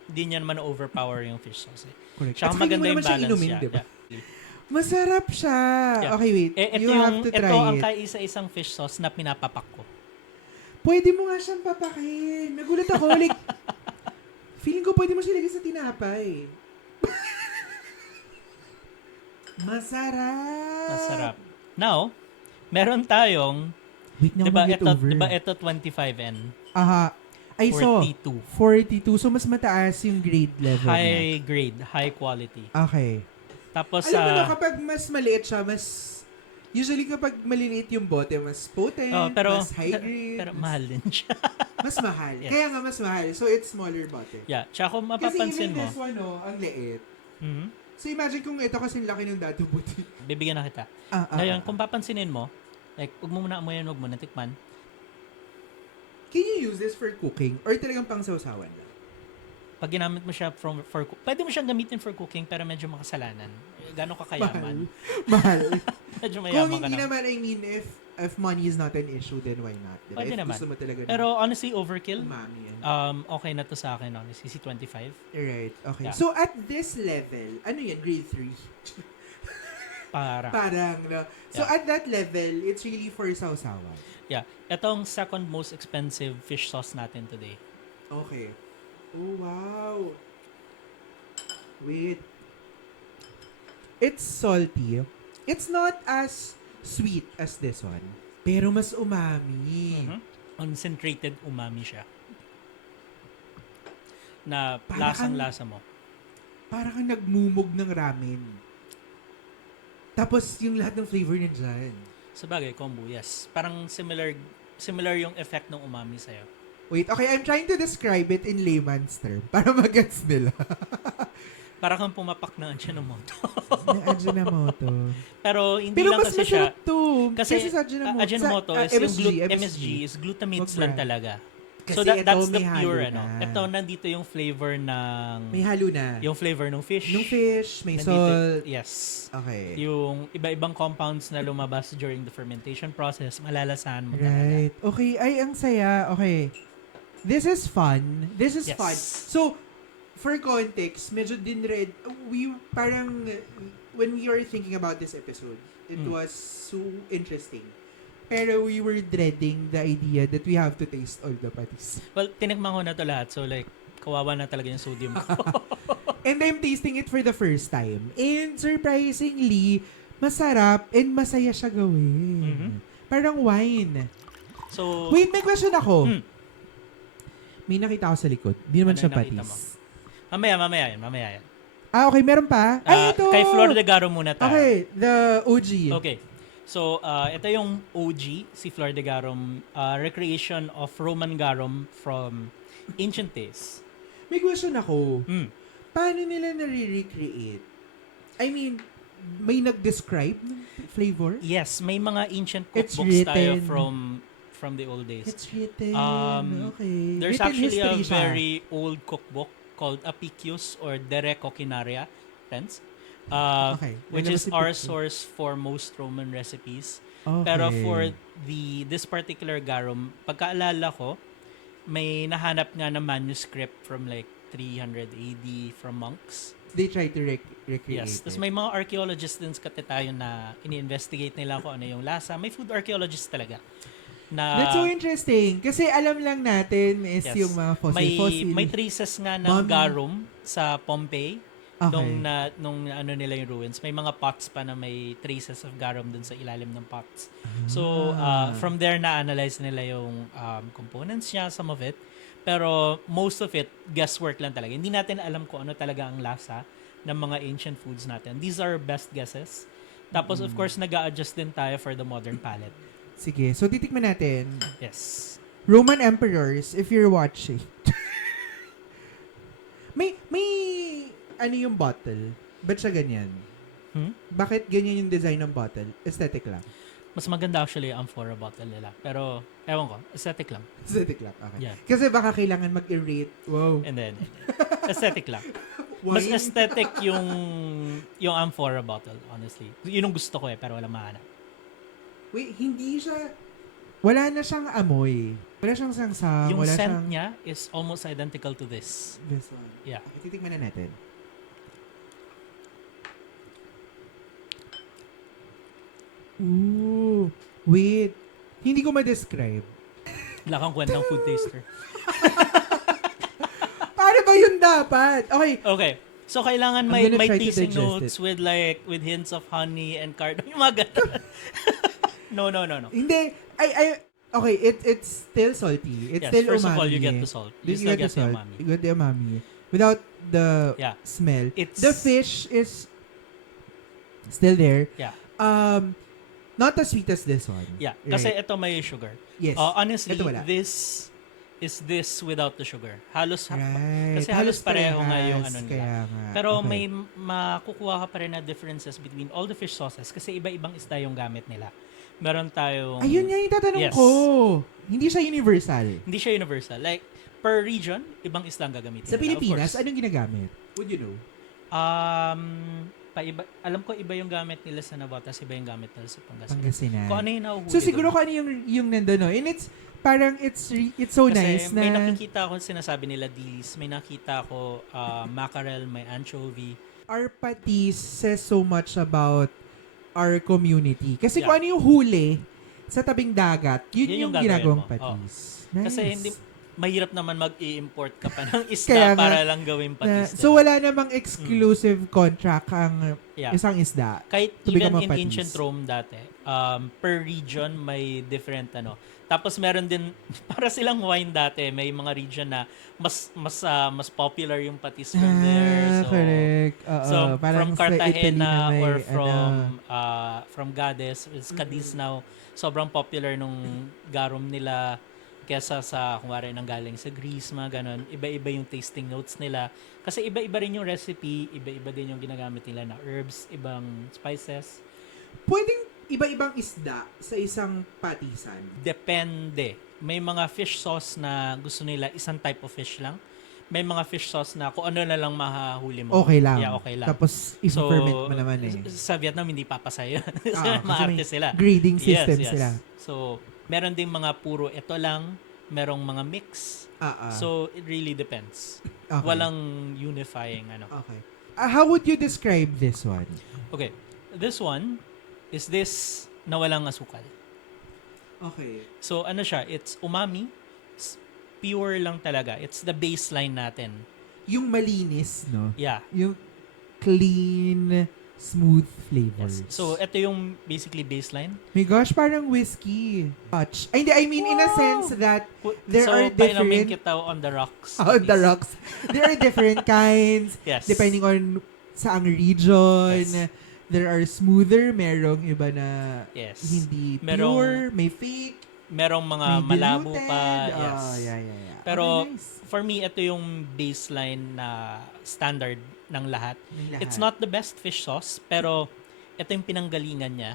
hindi niya naman overpower yung fish sauce. Eh. Correct. Tsaka At saka hindi maganda mo yung naman siya balance inumin, niya. diba? Yeah. Masarap siya. Yeah. Okay, wait. Ito You have to try ito ang it. kaisa-isang fish sauce na pinapapak ko. Pwede mo nga siyang papakin. Nagulat ako. Like, feeling ko pwede mo siya lagyan sa tinapay. Masarap. Masarap. Now, meron tayong, Wait na 'di ba ito 25N, Aha. I saw. 42. 42. So, mas mataas yung grade level niya. High grade, high quality. Okay. Tapos Alam mo na, kapag mas maliit siya, usually kapag maliliit yung bote, mas potent, mas high grade. pero mahal din siya. Mas mahal. Yes. Kaya nga mas mahal. So, it's smaller bote. Yeah, tsaka kung Kasi mapapansin even mo, this one, ang liit. mhm, So, imagine kung ito kasi laki ng datu buti. bibigyan na kita. Ngayon, kung papansinin mo, like, huwag mo muna amoyan, huwag mo na tikman. Can you use this for cooking? Or talagang pang sausawan lang? Pag ginamit mo siya pwede mo siyang gamitin for cooking, pero medyo makasalanan. Gano'n ka kayaman. Mahal. Medyo Kung mayaman ka hindi na. naman, I mean, if money is not an issue, then why not? Diba? Pwede If naman. gusto mo talaga Pero honestly, overkill. umami yan. Okay na to sa akin, honestly. Si 25. Right. Okay. Yeah. So, at this level, ano yan? Grade 3? Parang, no? So, Yeah. at that level, it's really for sausawan. Yeah. Itong second most expensive fish sauce natin today. Okay. Oh, wow. Wait. It's salty. It's not as sweet as this one. Pero mas umami. Mhm. Concentrated umami siya. Na Para lasang-lasa mo. Para kang nagmumog ng ramen. Tapos, yung lahat ng flavor nandyan. Sa bagay, combo, yes. Parang similar yung effect ng umami sa'yo. Wait, okay, I'm trying to describe it in layman's term para mag-gets nila. Parang kang pumapak ng Ajinomoto. Na Ajinomoto. Pero hindi Pero lang mas kasi siya. masarap to. Kasi sa Ajinomoto. Ajinomoto Sa, is yung MSG. MSG is glutamates Wag lang brand. talaga. Kasi So ito that's the may pure halo ano. na. Ito nandito yung flavor ng May halo na. yung flavor ng fish. Nung fish, may Nandito- salt. Yes. Okay. Yung iba-ibang compounds na lumabas during the fermentation process, malalasahan mo talaga. Right. Okay. Ay, ang saya. Okay. This is fun. This is Yes. fun. So, for context, medyo din red. Parang, when we were thinking about this episode, it was so interesting. Pero we were dreading the idea that we have to taste all the patis. Well, tinikman ko na to lahat. So like, kawawa na talaga yung sodium ko. And I'm tasting it for the first time. And surprisingly, masarap and masaya siya gawin. Mhm. Parang wine. So, Wait, may question ako. Hmm. May nakita ako sa likod. Di naman Ano siya yung nakita patis. mamaya yan. Ah, okay. Meron pa? Ay, ito! Kay Flor de Garo muna tayo. Okay, the OG. Okay. So, ito yung OG, si Flor de Garum, recreation of Roman garum from ancient days. May question ako. Mm. Paano nila nare-recreate? I mean, may nag-describe ng flavor? Yes, may mga ancient It's cookbooks tayo written. from the old days. It's written. Um, Okay. There's Written actually a history siya. very old cookbook called Apicius or Dere Coquinaria, friends. Okay. Which Lalabas is yung our picture. source for most Roman recipes. Okay. Pero for this particular garum, pagkaalala ko, may nahanap nga na manuscript from like 300 AD from monks. They try to recreate Yes. Tapos it. may mga archaeologists din kati tayo na ini-investigate nila kung ano yung lasa. May food archaeologists talaga. Na That's so interesting. Kasi alam lang natin is Yes. yung mga fossil. may traces nga ng Mummy. garum sa Pompeii. Okay. Nung ano nila yung ruins, may mga pots pa na may traces of garum dun sa ilalim ng pots. So, from there na-analyze nila yung components niya, some of it. Pero most of it, guesswork lang talaga. Hindi natin alam kung ano talaga ang lasa ng mga ancient foods natin. These are best guesses. Tapos, of course, nag-a-adjust din tayo for the modern palate. Sige. So, titikman natin. Yes. Roman emperors, if you're watching. may ano yung bottle? Ba't siya ganyan? Bakit ganyan yung design ng bottle? Aesthetic lang. Mas maganda actually ang amphora bottle nila. Pero, ewan ko, aesthetic lang. Aesthetic lang. Okay. Yeah. Kasi baka kailangan mag-irate. Wow. And then, aesthetic lang. Mas Wine? aesthetic yung amphora bottle, honestly. Yun yung gusto ko pero wala mahanap. Wait, hindi siya... Wala na siyang amoy. Wala siyang sangsang. Yung wala scent siyang... niya is almost identical to this. This one. Yeah. Okay, titikman na natin. Ooh. Wait. Hindi ko ma-describe. Wala kang kwentang food taster. Paano ba yun dapat? Okay. Okay. So, kailangan I'm may gonna try to tasting digest notes with hints of honey and cardamom. Yung mga ganun. No. Hindi. Okay, it's still salty. It's Yes, still first umami. of all, you get the salt. You You still get get the the salt. umami. You get the umami. Without the Yeah. smell. It's- The fish is still there. Yeah. Not as sweet as this one. Yeah. Right? Kasi ito may sugar. Yes. Honestly, Ito wala. this without the sugar. Halos Right. kasi halos pareho nga yung ano nila. Kaya nga. Pero Okay. may makukuha ka pa rin na differences between all the fish sauces kasi iba-ibang isda yung gamit nila. Meron tayong... Ayun nga yung tatanong Yes. ko. Hindi siya universal. Hindi siya universal. Like, per region, ibang isda ang gagamitin Sa nila, Pilipinas, of course. anong ginagamit? Would you know? Alam ko iba yung gamit nila sa Navotas, iba yung gamit nila sa Pangasinan. Pangasinan. Kung ano yung nahuhuli So siguro doon. kung ano yung nandun, no? And it's, parang it's so Kasi nice na... may nakikita ako sinasabi nila dilis, may nakita ako mackerel, may anchovy. Our patis says so much about our community. Kasi Yeah. kung ano yung huli sa tabing dagat, yun, Yun yung yung gagawin ginagawang mo. patis. Nice. Kasi mahirap naman mag-i-import ka pa ng Kaya isda nga, para lang gawing patis. So nila. wala namang exclusive contract ang Yeah. isang isda. Kahit to become even in a patis. ancient Rome dati, per region may different ano. Tapos meron din para silang wine dati, may mga region na mas popular yung patis from there. So Correct. Oo, so parang from sa Italy na Cartagena may, or ano, from Gades, is Cadiz now, sobrang popular nung garum nila kesa sa kunwari nang galing sa Greece, mga ganon. Iba-iba yung tasting notes nila. Kasi iba-iba rin yung recipe, iba-iba din yung ginagamit nila na herbs, ibang spices. pwedeng iba-ibang isda sa isang patisan. Depende. May mga fish sauce na gusto nila isang type of fish lang. May mga fish sauce na kung ano na lang mahahuli mo. Okay lang. Yeah, okay lang. Tapos, i-ferment mo naman eh. Sa Vietnam, hindi papasay yun. Kasi Maarte may sila. grading system Yes. sila. So, meron ding mga puro ito lang, merong mga mix. So, it really depends. Okay. Walang unifying ano. Okay. How would you describe this one? Okay. This one is this na walang asukal. Okay. So, ano siya? It's umami. Pure lang talaga. It's the baseline natin. Yung malinis, no? Yeah. Yung clean, smooth flavors. Yes. So, ito yung basically baseline. My gosh, parang whiskey. Touch. Ay, hindi, I mean, in a sense that there so, are painamin different... kita on the rocks. On the rocks. There are different kinds. Yes. Depending on saang region. Yes. there are smoother, merong iba na Yes. hindi Merong- pure, may fake, Merong mga may malabo diluted. pa. Yes. Oh, yeah. Pero Okay, nice. for me, ito yung baseline na standard ng lahat. Ng lahat. It's not the best fish sauce, pero ito yung pinanggalingan niya.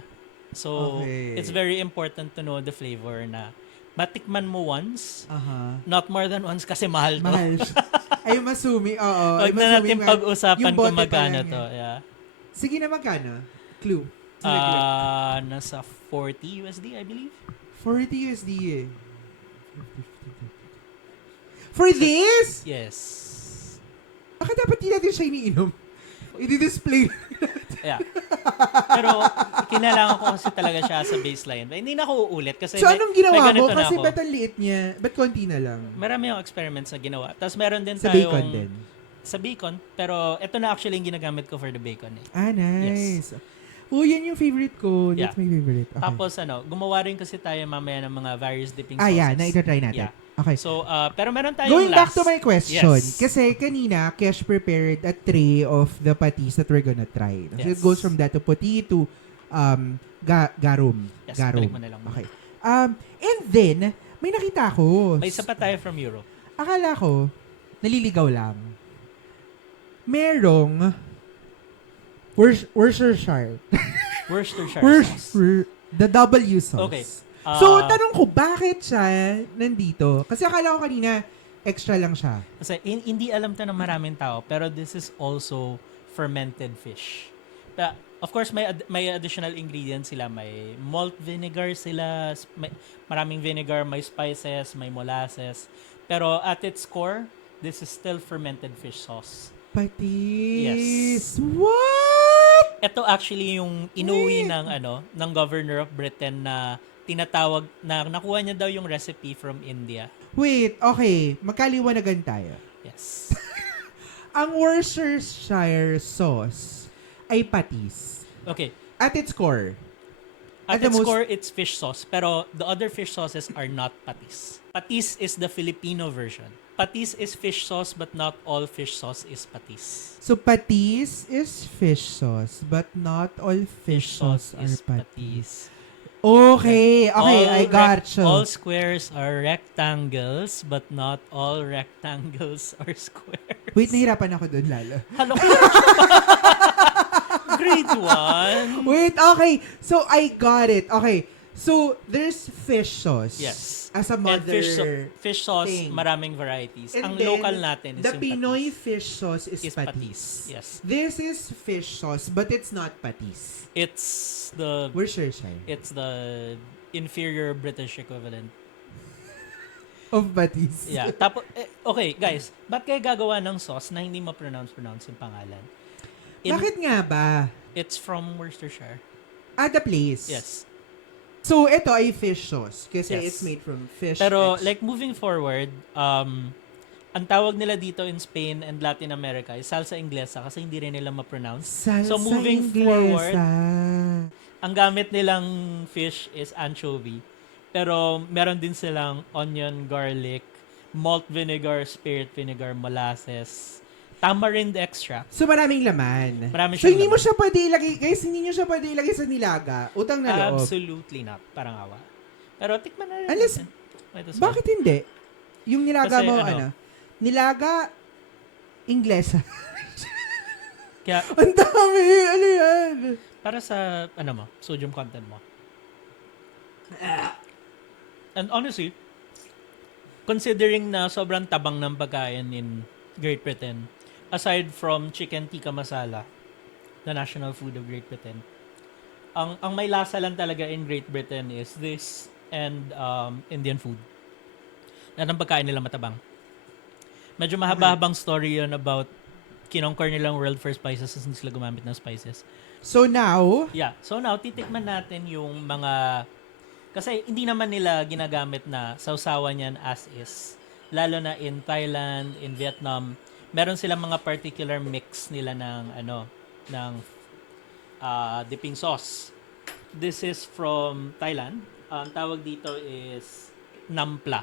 So, Okay. it's very important to know the flavor na matikman mo once, Aha. not more than once kasi mahal to. Mahal siya. Ay, masumi. Oo. Huwag ay, na masumi, natin mahal. pag-usapan Yung kung bote pa magkano lang to. yan. Yeah. Sige na, magkano? Clue. Sige, Nasa 40 USD, I believe. 40 USD eh. For this? Yes. Baka dapat di natin siya iniinom. I-display. Yeah. Pero kinailangan ko kasi talaga siya sa baseline. Hindi na ako uulit kasi So, anong ginawa mo? ganito na Kasi ako. ba't ang liit niya? Ba't konti na lang? Marami yung experiments na ginawa. Tapos meron din Sa tayong... bacon din? Sa bacon. Pero ito na actually yung ginagamit ko for the bacon eh. Ah, nice. Oh, yan yung favorite ko. That's Yeah. my favorite. Okay. Tapos gumawa rin kasi tayo mamaya ng mga various dipping Ah, sauces. yeah. Na-try natin. Yeah. Okay. So, pero meron tayong Going back last. to my question, Yes. kasi kanina, Kesh prepared a tray of the patis that we're gonna try. So it Yes. goes from that to puti to garum. Yes, Garum. balik mo na lang. Okay. And then, may nakita ko. May isa pa tayo from Europe. Akala ko, naliligaw lang. Merong Worcestershire. Worcestershire sauce. The W sauce. Okay. So, tanong ko, bakit siya nandito? Kasi akala ko kanina, extra lang siya. Kasi hindi alam to ng maraming tao, pero this is also fermented fish. Of course, may additional ingredients sila. May malt vinegar sila, may maraming vinegar, may spices, may molasses. Pero at its core, this is still fermented fish sauce. Patis. What? Ito actually yung inuwi ng governor of Britain na tinatawag na nakuha niya daw yung recipe from India. Wait, okay. Magkaliwanagan tayo. Yes. Ang Worcestershire sauce ay patis. Okay. At its core. At the its most- core, it's fish sauce. Pero the other fish sauces are not patis. Patis is the Filipino version. Patis is fish sauce, but not all fish sauce is patis. So, patis is fish sauce, but not all fish sauce are patis. Okay, I got you. All squares are rectangles, but not all rectangles are squares. Wait, nahirapan ako dun, lalo. Hello. Grade 1. Wait, okay. So, I got it. Okay. So, there's fish sauce. Yes. As a And mother fish sauce, thing. maraming varieties. And Ang then, local natin is the yung Pinoy patis. fish sauce is Is patis. patis. Yes. This is fish sauce, but it's not patis. It's the Worcestershire. it's the inferior British equivalent. Of patis. Yeah. Tapos okay, guys, ba't kayo gagawa ng sauce na hindi ma-pronounce yung pangalan? Bakit nga ba? It's from Worcestershire. The place. Yes. So, ito ay fish sauce kasi Yes. it's made from fish. Pero eggs. like moving forward, ang tawag nila dito in Spain and Latin America is salsa inglesa kasi hindi rin nila ma-pronounce. Salsa So moving inglesa. forward, ang gamit nilang fish is anchovy. Pero meron din silang onion, garlic, malt vinegar, spirit vinegar, molasses, tamarind extract. So, maraming laman. Marami So, siyang hindi mo laman. siya pwede ilagay, guys, hindi nyo siya pwede ilagay sa nilaga. Utang na loob. Absolutely not. Parang awa. Pero tikman na rin Unless- natin. Might as well. Bakit hindi? Yung nilaga Kasi mo, ano? Nilaga, inglesa. Kaya Ang dami! Ano yan? para sa sodium content mo. And honestly, considering na sobrang tabang ng pagkain in Great Britain, aside from chicken tikka masala, the national food of Great Britain, ang may lasa lang talaga in Great Britain is this and Indian food. Lahat ng pagkain nila matabang. Medyo mahaba-habang story yun about kinonquer nilang world for spices kasi hindi sila gumamit ng spices. So now, Yeah. So now, titikman natin yung mga... Kasi hindi naman nila ginagamit na sausawan yan as is. Lalo na in Thailand, in Vietnam, meron silang mga particular mix nila ng dipping sauce. This is from Thailand. Ang tawag dito is nampla,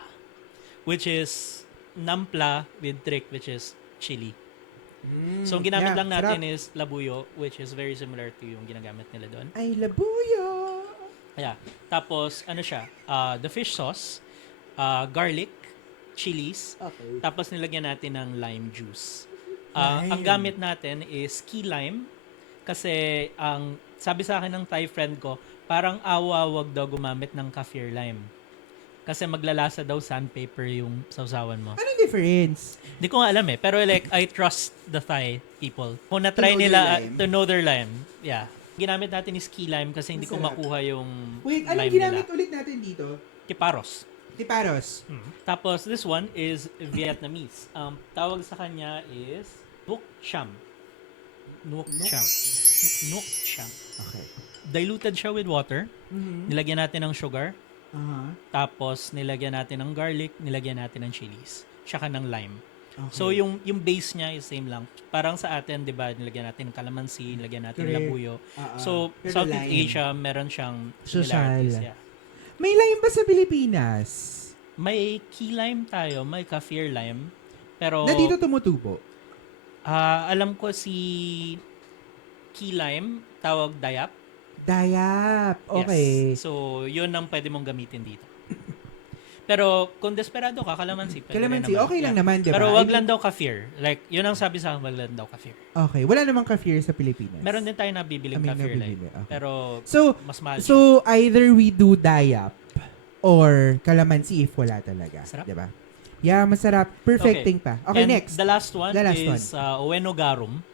which is nampla with trick, which is chili. So, ang ginamit Yeah, lang natin sarap. is labuyo, which is very similar to yung ginagamit nila doon. Ay, labuyo! Yeah. Tapos, ano siya, the fish sauce, garlic, chilies, Okay. tapos nilagyan natin ng lime juice. Lime. Ang gamit natin is key lime kasi ang sabi sa akin ng Thai friend ko, parang awa wag daw gumamit ng kaffir lime. Kasi maglalasa daw sandpaper yung sausawan mo. Anong difference? Hindi ko nga alam eh. Pero like, I trust the Thai people. Kung na-try know nila their lime. to know their lime. Yeah. Ginamit natin is key lime kasi hindi ko Masarap. makuha yung Wait, anong lime ginamit nila. ulit natin dito? Kiparos. Tiparos. Tapos this one is Vietnamese. Tawag sa kanya is Nuoc Cham. Nuoc Cham. Nuoc Cham. Okay. Diluted siya with water. Mhm. Nilagyan natin ng sugar. Aha. Tapos nilagyan natin ng garlic. Nilagyan natin ng chilies. Tsaka ng lime. Okay. So yung base niya is same lang. Parang sa atin, 'di ba, nilagyan natin ng kalamansi, nilagyan natin ng Correct. labuyo. Ah, So pero Southeast lime. Asia, meron siyang Social. similarities. Yeah. May lime ba sa Pilipinas? May key lime tayo, may kaffir lime. Pero Na dito tumutubo? alam ko si key lime, tawag dayap. Dayap. Okay. Yes. So, yun ang pwede mong gamitin dito. Pero kung desperado ka, kalamansi. Pwede Kalamansi, rin naman. okay lang Yeah. naman, di ba? Pero I wag mean- lang daw kaffir. Like, yun ang sabi sa akin, wag lang daw kaffir. Okay. Wala namang kaffir sa Pilipinas. Meron din tayo nabibiling kaffir nabibili. lime. Okay. Pero, So, mas mahal siya. so either we do dayap or kalamansi if wala talaga. Sarap. Di ba? Yeah, masarap. Perfecting pa. Okay, And next. the last one The last is Ueno Garum,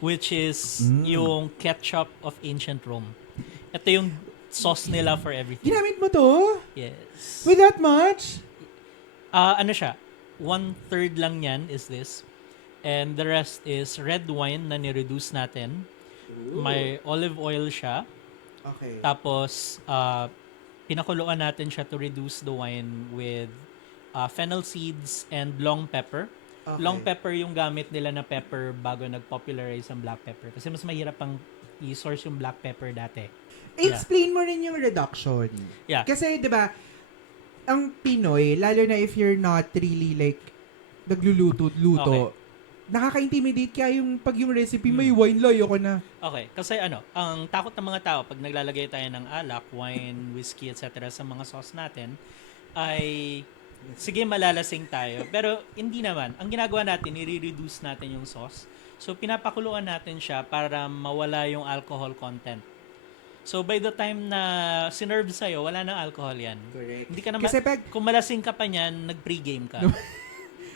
which is yung ketchup of ancient Rome. Ito yung sauce nila for everything. Ginamit mo to? Yes. With that much? Ano siya? 1/3 lang yan is this. And the rest is red wine na ni-reduce natin. May olive oil siya. Okay. Tapos, pinakuluan natin siya to reduce the wine with fennel seeds and long pepper. Okay. Long pepper yung gamit nila na pepper bago nag-popularize ang black pepper. Kasi mas mahirap pang i-source yung black pepper dati. Explain mo rin yung reduction. Yeah. Kasi, di ba, ang Pinoy, lalo na if you're not really like nagluluto-luto, nakaka-intimidate kaya yung pag yung recipe may wine, layo ko na. Okay, kasi ang takot ng mga tao pag naglalagay tayo ng alak, wine, whiskey, etc. sa mga sauce natin, ay sige, malalasing tayo. Pero hindi naman. Ang ginagawa natin, i-reduce natin yung sauce. So, pinapakuluan natin siya para mawala yung alcohol content. So, by the time na sinerve sa'yo, wala nang alcohol yan. Correct. Hindi ka naman, Kasi pag kung malasing ka pa niyan, nag-pregame ka.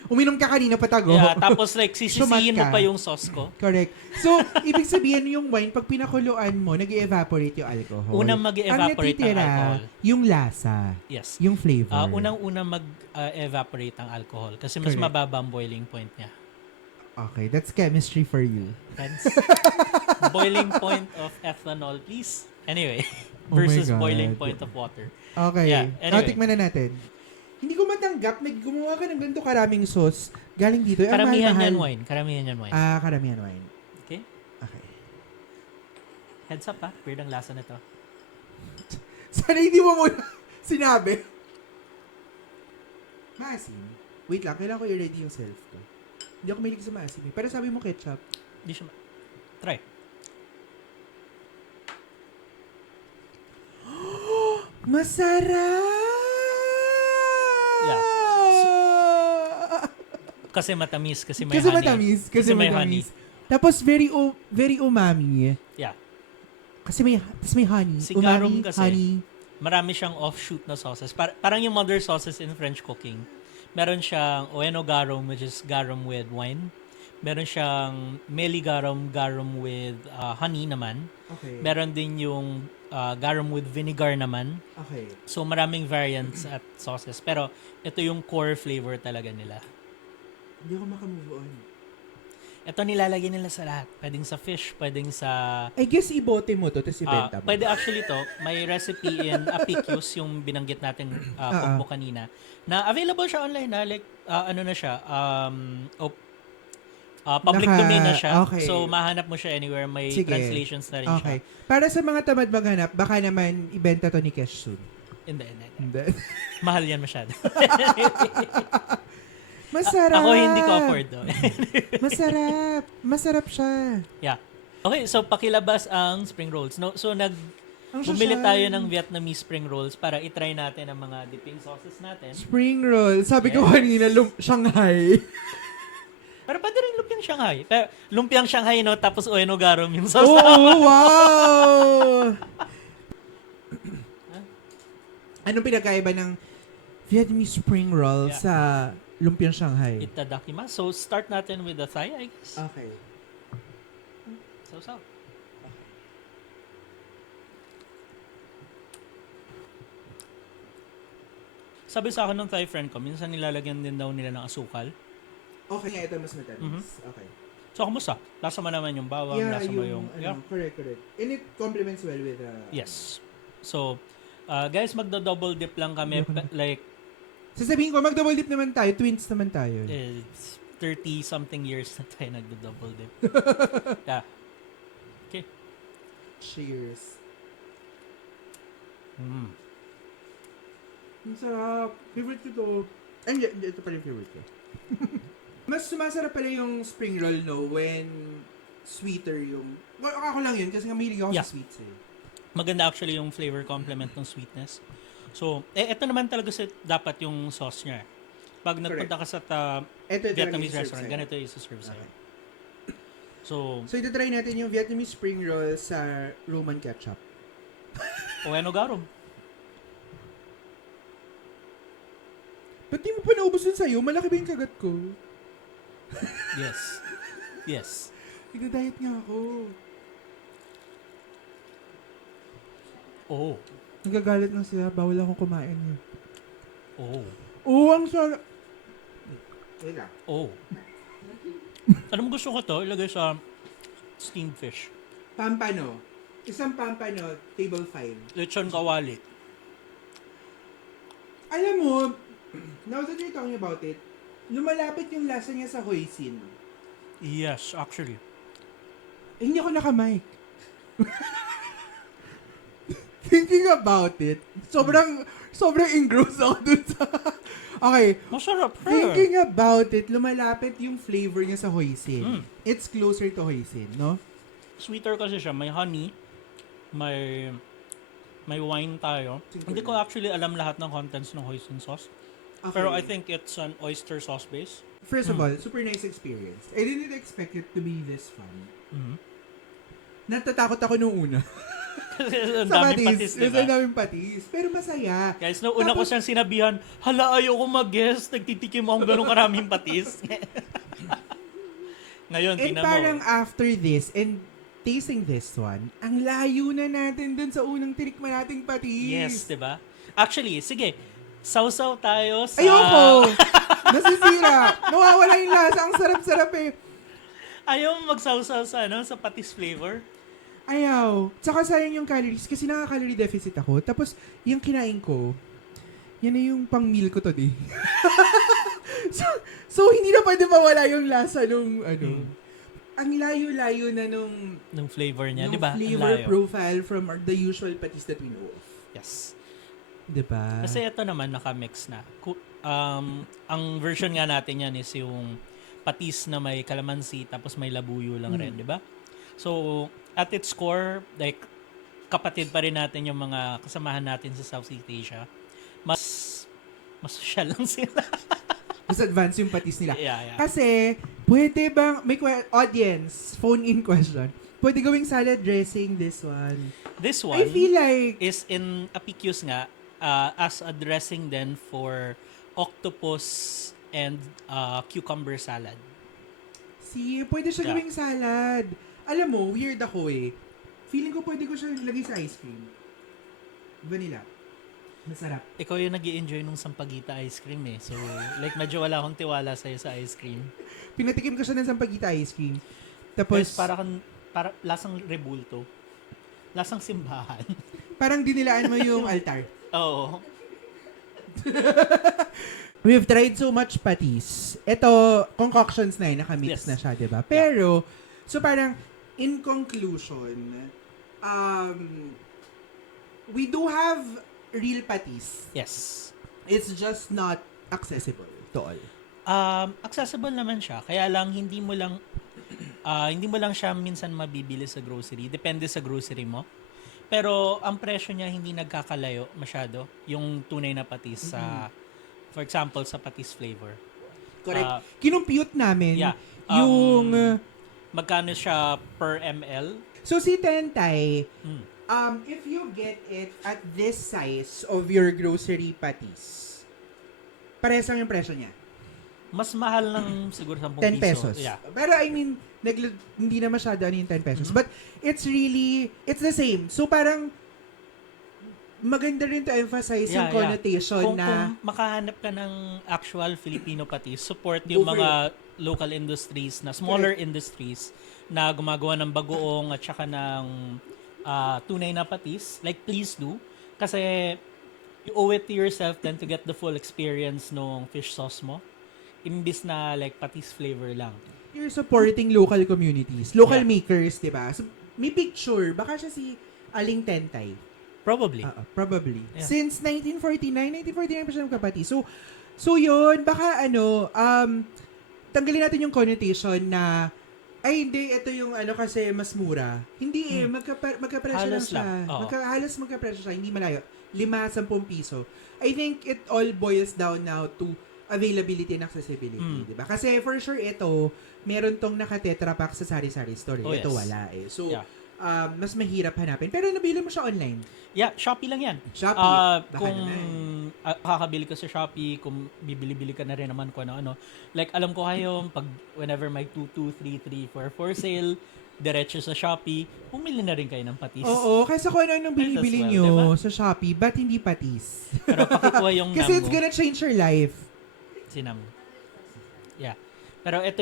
uminom ka kanina patago. Yeah, tapos like, sisisihin mo Sumat ka. pa yung sauce ko. Correct. So, ibig sabihin yung wine, pag pinakuluan mo, nag-evaporate yung alcohol. Unang mag-evaporate ang natitira, alcohol. yung lasa, Yes. yung flavor. Unang-unang mag-evaporate ang alcohol kasi mas Correct. mababa ang boiling point niya. Okay, that's chemistry for you. Hence, boiling point of ethanol, please. Anyway, Oh my versus God. boiling point of water. Okay. Yeah, anyway. Tikman na natin. Hindi ko matanggap na gumawa ka ng ganito karaming sauce galing dito. Ang Karamihan mahal-mahal. yan wine. Karamihan yan wine. Karamihan wine. Okay? Okay. Heads up ha. Weird ang lasa nito. Sana hindi mo muna sinabi. Maasim. Wait lang, kailangan ko i-ready yung self ko. Hindi ako mahilig sa maasim. Pero sabi mo ketchup. Hindi siya Try. Masarap! Yeah. Kasi matamis. Kasi may Kasi honey. matamis. Kasi may matamis. honey. Tapos very umami. Yeah. Kasi may honey. Si garum Umami, kasi. honey. Marami siyang offshoot na sauces. Parang yung mother sauces in French cooking. Meron siyang Ueno garum, which is garum with wine. Meron siyang meli garum, garum with honey naman. Okay. Meron din yung garum with vinegar naman. Okay. So maraming variants at sauces. Pero ito yung core flavor talaga nila. Hindi ako makamove on. Ito nilalagay nila sa lahat. Pwedeng sa fish, pwedeng sa... I guess ibote mo to, tapos ibenta mo. pwede actually to. May recipe in Apicius, yung binanggit nating cookbook kanina. Na available siya online na. Like, ano na siya. Public domain na siya. Okay. So, mahanap mo siya anywhere. May Sige. translations na rin Okay. siya. Para sa mga tamad maghanap, baka naman ibenta to ni Kesh soon. Hindi. Hindi. Mahal yan masyado. Masarap. Ako hindi ko afford though. Masarap. Masarap siya. Yeah. Okay, so pakilabas ang spring rolls. No, so Ang bumili social. tayo ng Vietnamese spring rolls para i-try natin ang mga dipping sauces natin. Spring roll. Sabi ko Yes. kanina, Shanghai. Pero pwede rin lumpiang Shanghai. Pero lumpiang Shanghai, no? Tapos Ueno Garom yung sauce. Oo, wow! Anong pinagkaiba ng Vietnamese spring roll Yeah. sa lumpiang Shanghai? Itadakimasu. So, start natin with the thigh, I guess. Okay. So. Sabi sa akin ng Thai friend ko, minsan nilalagyan din daw nila ng asukal. Okay nga, ito mas matamis. Mhm. Okay. So, kumusta? Lasa mo naman yung bawang, lasa mo yung... Yeah. correct. And it complements well with Yes. So, guys, magdo-double dip lang kami. Like, Sasabihin ko, mag-double dip naman tayo. Twins naman tayo. it's 30-something years na tayo nagdo-double dip. Yeah. Okay. Cheers. Mm. Ang sarap. Favorite ko to. Ay, hindi, ito pala yung favorite ko. Mas sumasarap pala yung spring roll, no, when sweeter yung... Well, ako lang yun, kasi nga mahilig ako Yeah. sa sweets eh. Maganda actually yung flavor complement ng sweetness. So, ito naman talaga dapat yung sauce niya. Pag nagpunta ka sa Ito Vietnamese yung restaurant, ganito yung serve sa'yo. So, So, ito try natin yung Vietnamese spring roll sa Roman ketchup. Ueno Garom. Ba't di mo pa naubos dun sa'yo? Malaki ba yung kagat ko? Yes. Yes. Nagda-diet nga ako. Oh. Nagagalit na sila. Bawal akong kumain yun. Oh. Oo, ang sarap. Wait lang. Oh. Alam mo gusto ko to, ilagay sa steamed fish. Pampano. Isang pampano, table 5. Lechon kawali. Alam mo, now that you're talking about it, lumalapit yung lasa niya sa hoisin. Yes, actually. Eh, hindi ako naka-mic. Thinking about it, sobrang engrossed ako dun sa... Okay, Masarap. thinking about it, lumalapit yung flavor niya sa hoisin. Mm. It's closer to hoisin, no? Sweeter kasi siya. May honey. May wine tayo. Hindi ko actually alam lahat ng contents ng hoisin sauce. Okay. Pero I think it's an oyster sauce base. First of all, super nice experience. I didn't expect it to be this fun. Mm-hmm. Natatakot ako nung una. Ang Sa daming patis. patis, diba? Ang daming patis. Pero masaya. Guys, nung una ko siyang sinabihan, hala, ayoko mag-guess. Nagtitikim akong ganun karaming patis. Ngayon, And tingnan parang mo. after this, and tasting this one, ang layo na natin dun sa unang tinikman nating patis. Yes, di ba? Actually, sige. Sausaw tayo sa... Ayoko! Nasisira! Nawawala yung lasa. Ang sarap-sarap eh. Ayaw mo magsausaw sa, sa patis flavor? Ayaw. Tsaka sayang yung calories kasi naka-calorie deficit ako. Tapos, yung kinain ko, yan na yung pang-meal ko today. so, hindi na pwede mawala yung lasa nung, ang layo-layo na nung Ng flavor niya, nung di ba? Ang flavor layo. profile from the usual patis that we know of. Yes. Di ba? Kasi ito naman, nakamix na. Ang version nga natin yan is yung patis na may calamansi tapos may labuyo lang rin, di ba? So, at its core, like, kapatid pa rin natin yung mga kasamahan natin sa Southeast Asia. Mas social lang sila. Mas advanced yung patis nila. Yeah. Kasi, pwede bang, audience, phone-in question. Pwede gawing salad dressing this one. This one I feel like, is in Apicius nga as a dressing then for octopus and cucumber salad. pwede siya Yeah. gawing salad. Alam mo, weird ako eh. Feeling ko pwede ko siya ilagay sa ice cream. Vanilla. Masarap. Ikaw yung nag-i-enjoy nung sampagita ice cream eh. So, like, medyo wala akong tiwala sa'yo sa ice cream. Pinatikim ko siya ng sampagita ice cream. Tapos, Tapos, para lasang rebulto. Lasang simbahan. parang dinilaan mo yung altar. Oo. We've tried so much patis. Ito, concoctions na yun, nakamix Yes. na siya, diba? Pero, so parang, in conclusion, we do have real patis. Yes. It's just not accessible to all. Accessible naman siya. Kaya lang hindi mo lang siya minsan mabibili sa grocery. Depende sa grocery mo. Pero ang presyo niya hindi nagkakalayo masyado. Yung tunay na patis sa, for example, sa patis flavor. Correct. Ah, Kinumpute namin yeah. yung... Magkano siya per ml? so si Tentay, Mm. if you get it at this size of your grocery patis, parehas lang yung presyo niya. Mas mahal ng siguro 10 10 piso. pesos. Yeah. Pero I mean, hindi na masyado yung 10 pesos. Mhm. But it's the same. So parang maganda rin to emphasize yung Yeah. connotation Kung makahanap ka ng actual Filipino patis, support yung Go for mga local industries na smaller industries na gumagawa ng bagoong at saka ng tunay na patis. Like, please do. Kasi you owe it to yourself then to get the full experience ng fish sauce mo. Imbis na like patis flavor lang. you're supporting local communities, local Yeah. makers, di ba? So, may picture, baka siya si Aling Tentay. Probably. Probably. Yeah. Since 1949 pa siya magkapati. So yun, baka tanggalin natin yung connotation na ay hindi, ito yung kasi mas mura. Hindi magkapresyo lang Halos siya. lang, oo. Halos magkapresyo siya, hindi malayo. 5-10 piso. I think it all boils down now to availability and accessibility, di ba? Kasi for sure ito, meron tong naka-tetra pack sa sari-sari store. Oh, Ito yes. wala eh. So, Yeah. mas mahirap hanapin. Pero nabili mo siya online. Yeah, Shopee lang yan. Shopee. Baka Kung naman. kakabili ka sa Shopee, kung bibili-bili ka na rin naman kung ano-ano. Like, alam ko kayo, whenever may 2, 3, 3, 4 for sale, diretso sa Shopee, bumili na rin kayo ng patis. Oo, kasi kung ano-anong Might as binibili well, nyo diba? sa Shopee, ba't hindi patis? Pero pakikuha yung Kasi nam it's mo, gonna change your life. sinam. Yeah. Pero ito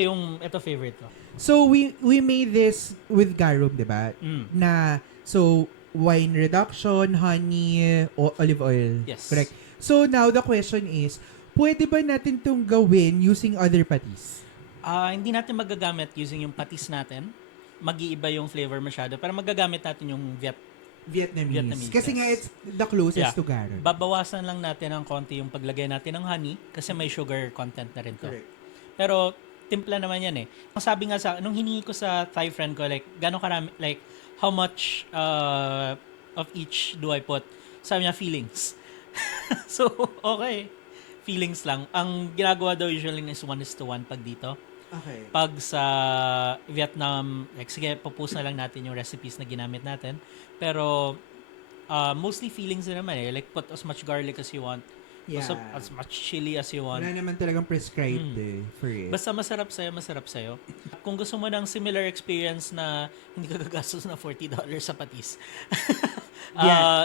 favorite ko. So, we made this with garum, di ba? Mm. So, wine reduction, honey, olive oil. Yes. Correct. So, now the question is, pwede ba natin itong gawin using other patis? Hindi natin magagamit using yung patis natin. Mag-iiba yung flavor masyado. Pero magagamit natin yung Vietnamese. Kasi yes. nga, it's the closest Yeah. to garum. Babawasan lang natin ng konti yung paglagay natin ng honey kasi may sugar content na rin to. Correct. Pero timpla naman yan eh. Ang sabi nga nung hiningi ko sa Thai friend ko, like, gano'ng karami, like, how much of each do I put? Sabi niya, feelings. So, okay. Feelings lang. Ang ginagawa daw usually is 1:1 pag dito. Okay. Pag sa Vietnam, like, sige, popost na lang natin yung recipes na ginamit natin. Pero, mostly feelings din naman eh. Like, put as much garlic as you want. Yeah. As much chili as you want. Wala naman talagang prescribed for it. Basta masarap sa'yo. Kung gusto mo ng similar experience na hindi ka gagastos na $40 sa patis,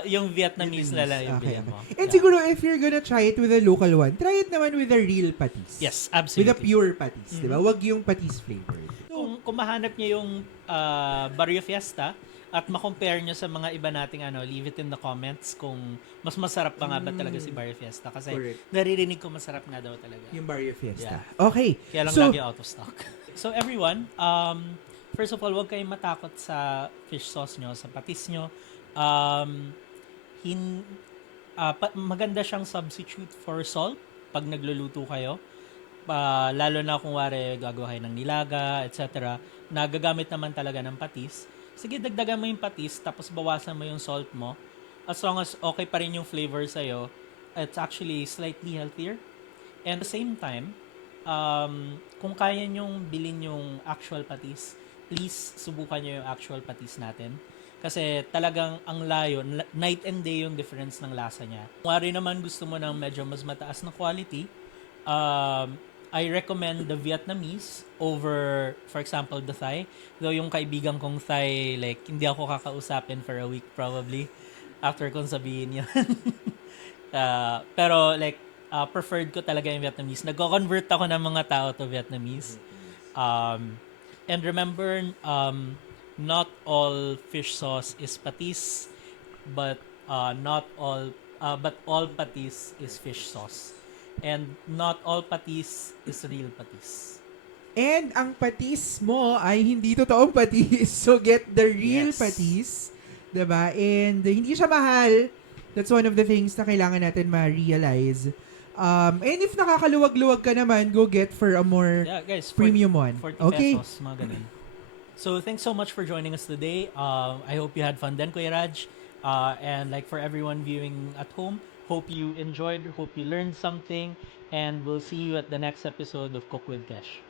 yung Vietnamese na lang yung bilhin mo. And siguro if you're gonna try it with a local one, try it naman with a real patis. Yes, With absolutely. a pure patis, di ba? Wag yung patis flavor. Kung mahanap niyo yung Barrio Fiesta at ma-compare nyo sa mga iba nating leave it in the comments kung mas masarap pa nga ba talaga si Barrio Fiesta. Kasi Correct. naririnig ko masarap nga daw talaga. Yung Barrio Fiesta. Yeah. Okay. Kaya lang So, lagi out of stock. So everyone, first of all, huwag kayong matakot sa fish sauce nyo, sa patis nyo. Maganda siyang substitute for salt pag nagluluto kayo. Lalo na kung wari gagawa kayo ng nilaga, etc. Nagagamit naman talaga ng patis. Sige, dagdagan mo yung patis, tapos bawasan mo yung salt mo. As long as okay pa rin yung flavor sa'yo, it's actually slightly healthier. And at the same time, kung kaya nyong bilhin yung actual patis, please subukan nyo yung actual patis natin. Kasi talagang ang layo, night and day yung difference ng lasa niya. Kung wari naman gusto mo ng medyo mas mataas na quality, I recommend the Vietnamese over, for example, the Thai. Though yung kaibigan kong Thai, like, hindi ako kakausapin for a week probably after kong sabihin yun. Pero like, preferred ko talaga yung Vietnamese. Nagko-convert ako ng mga tao to Vietnamese. And remember, not all fish sauce is patis, but all patis is fish sauce. And not all patis is real patis. and ang patis mo ay hindi totoong patis. So, get the real Yes. patis. Diba? And hindi siya mahal. That's one of the things na kailangan natin ma-realize. And if nakakaluwag-luwag ka naman, go get for a more Yeah, guys, premium one. 40 Okay? pesos, mga ganun. So, thanks so much for joining us today. I hope you had fun then, Kuya Raj. And like for everyone viewing at home, hope you enjoyed, hope you learned something, and we'll see you at the next episode of Cook with Kesh.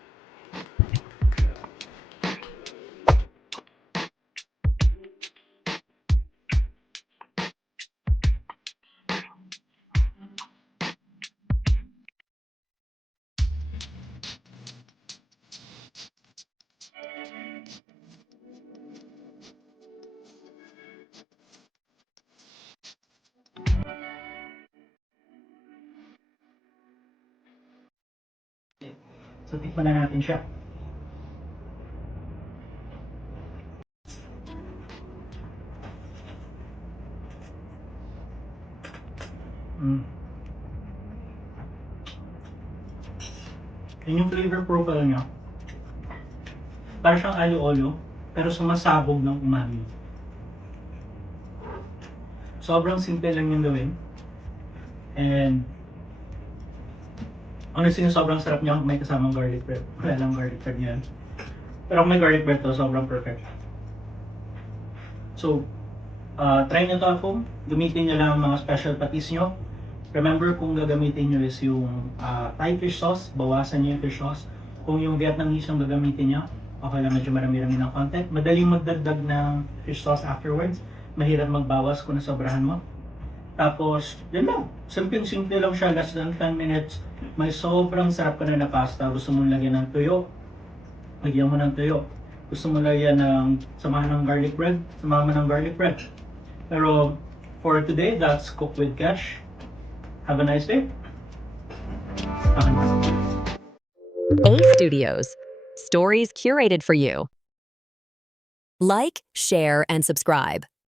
So, tikman na natin siya. Yun yung flavor profile niya. Parang siyang alu-olo, pero sumasabog ng umami. Sobrang simple lang yung gawin. And honestly, sobrang sarap niya may kasamang garlic bread. Wala lang garlic bread yan. Pero kung may garlic bread to, sobrang perfect. So, try nyo to at home. Gamitin nyo lang ang mga special patis nyo. Remember, kung gagamitin nyo is yung Thai fish sauce, bawasan nyo yung fish sauce. Kung yung Vietnamese yung gagamitin nyo, okay lang, medyo marami-rami ng content. Madaling magdagdag ng fish sauce afterwards. Mahirap magbawas kung nasobrahan mo. Tapos, yun lang. Simple-simple lang siya, less than 10 minutes. May sobrang sarap ka na pasta. Gusto mong lagyan ng tuyo, lagyan mo ng tuyo. Gusto mo lagyan ng samahan ng garlic bread, samahan mo ng garlic bread. Pero, for today, that's Cook with Cash. Have a nice day. A Studios. Stories curated for you. Like, share, and subscribe.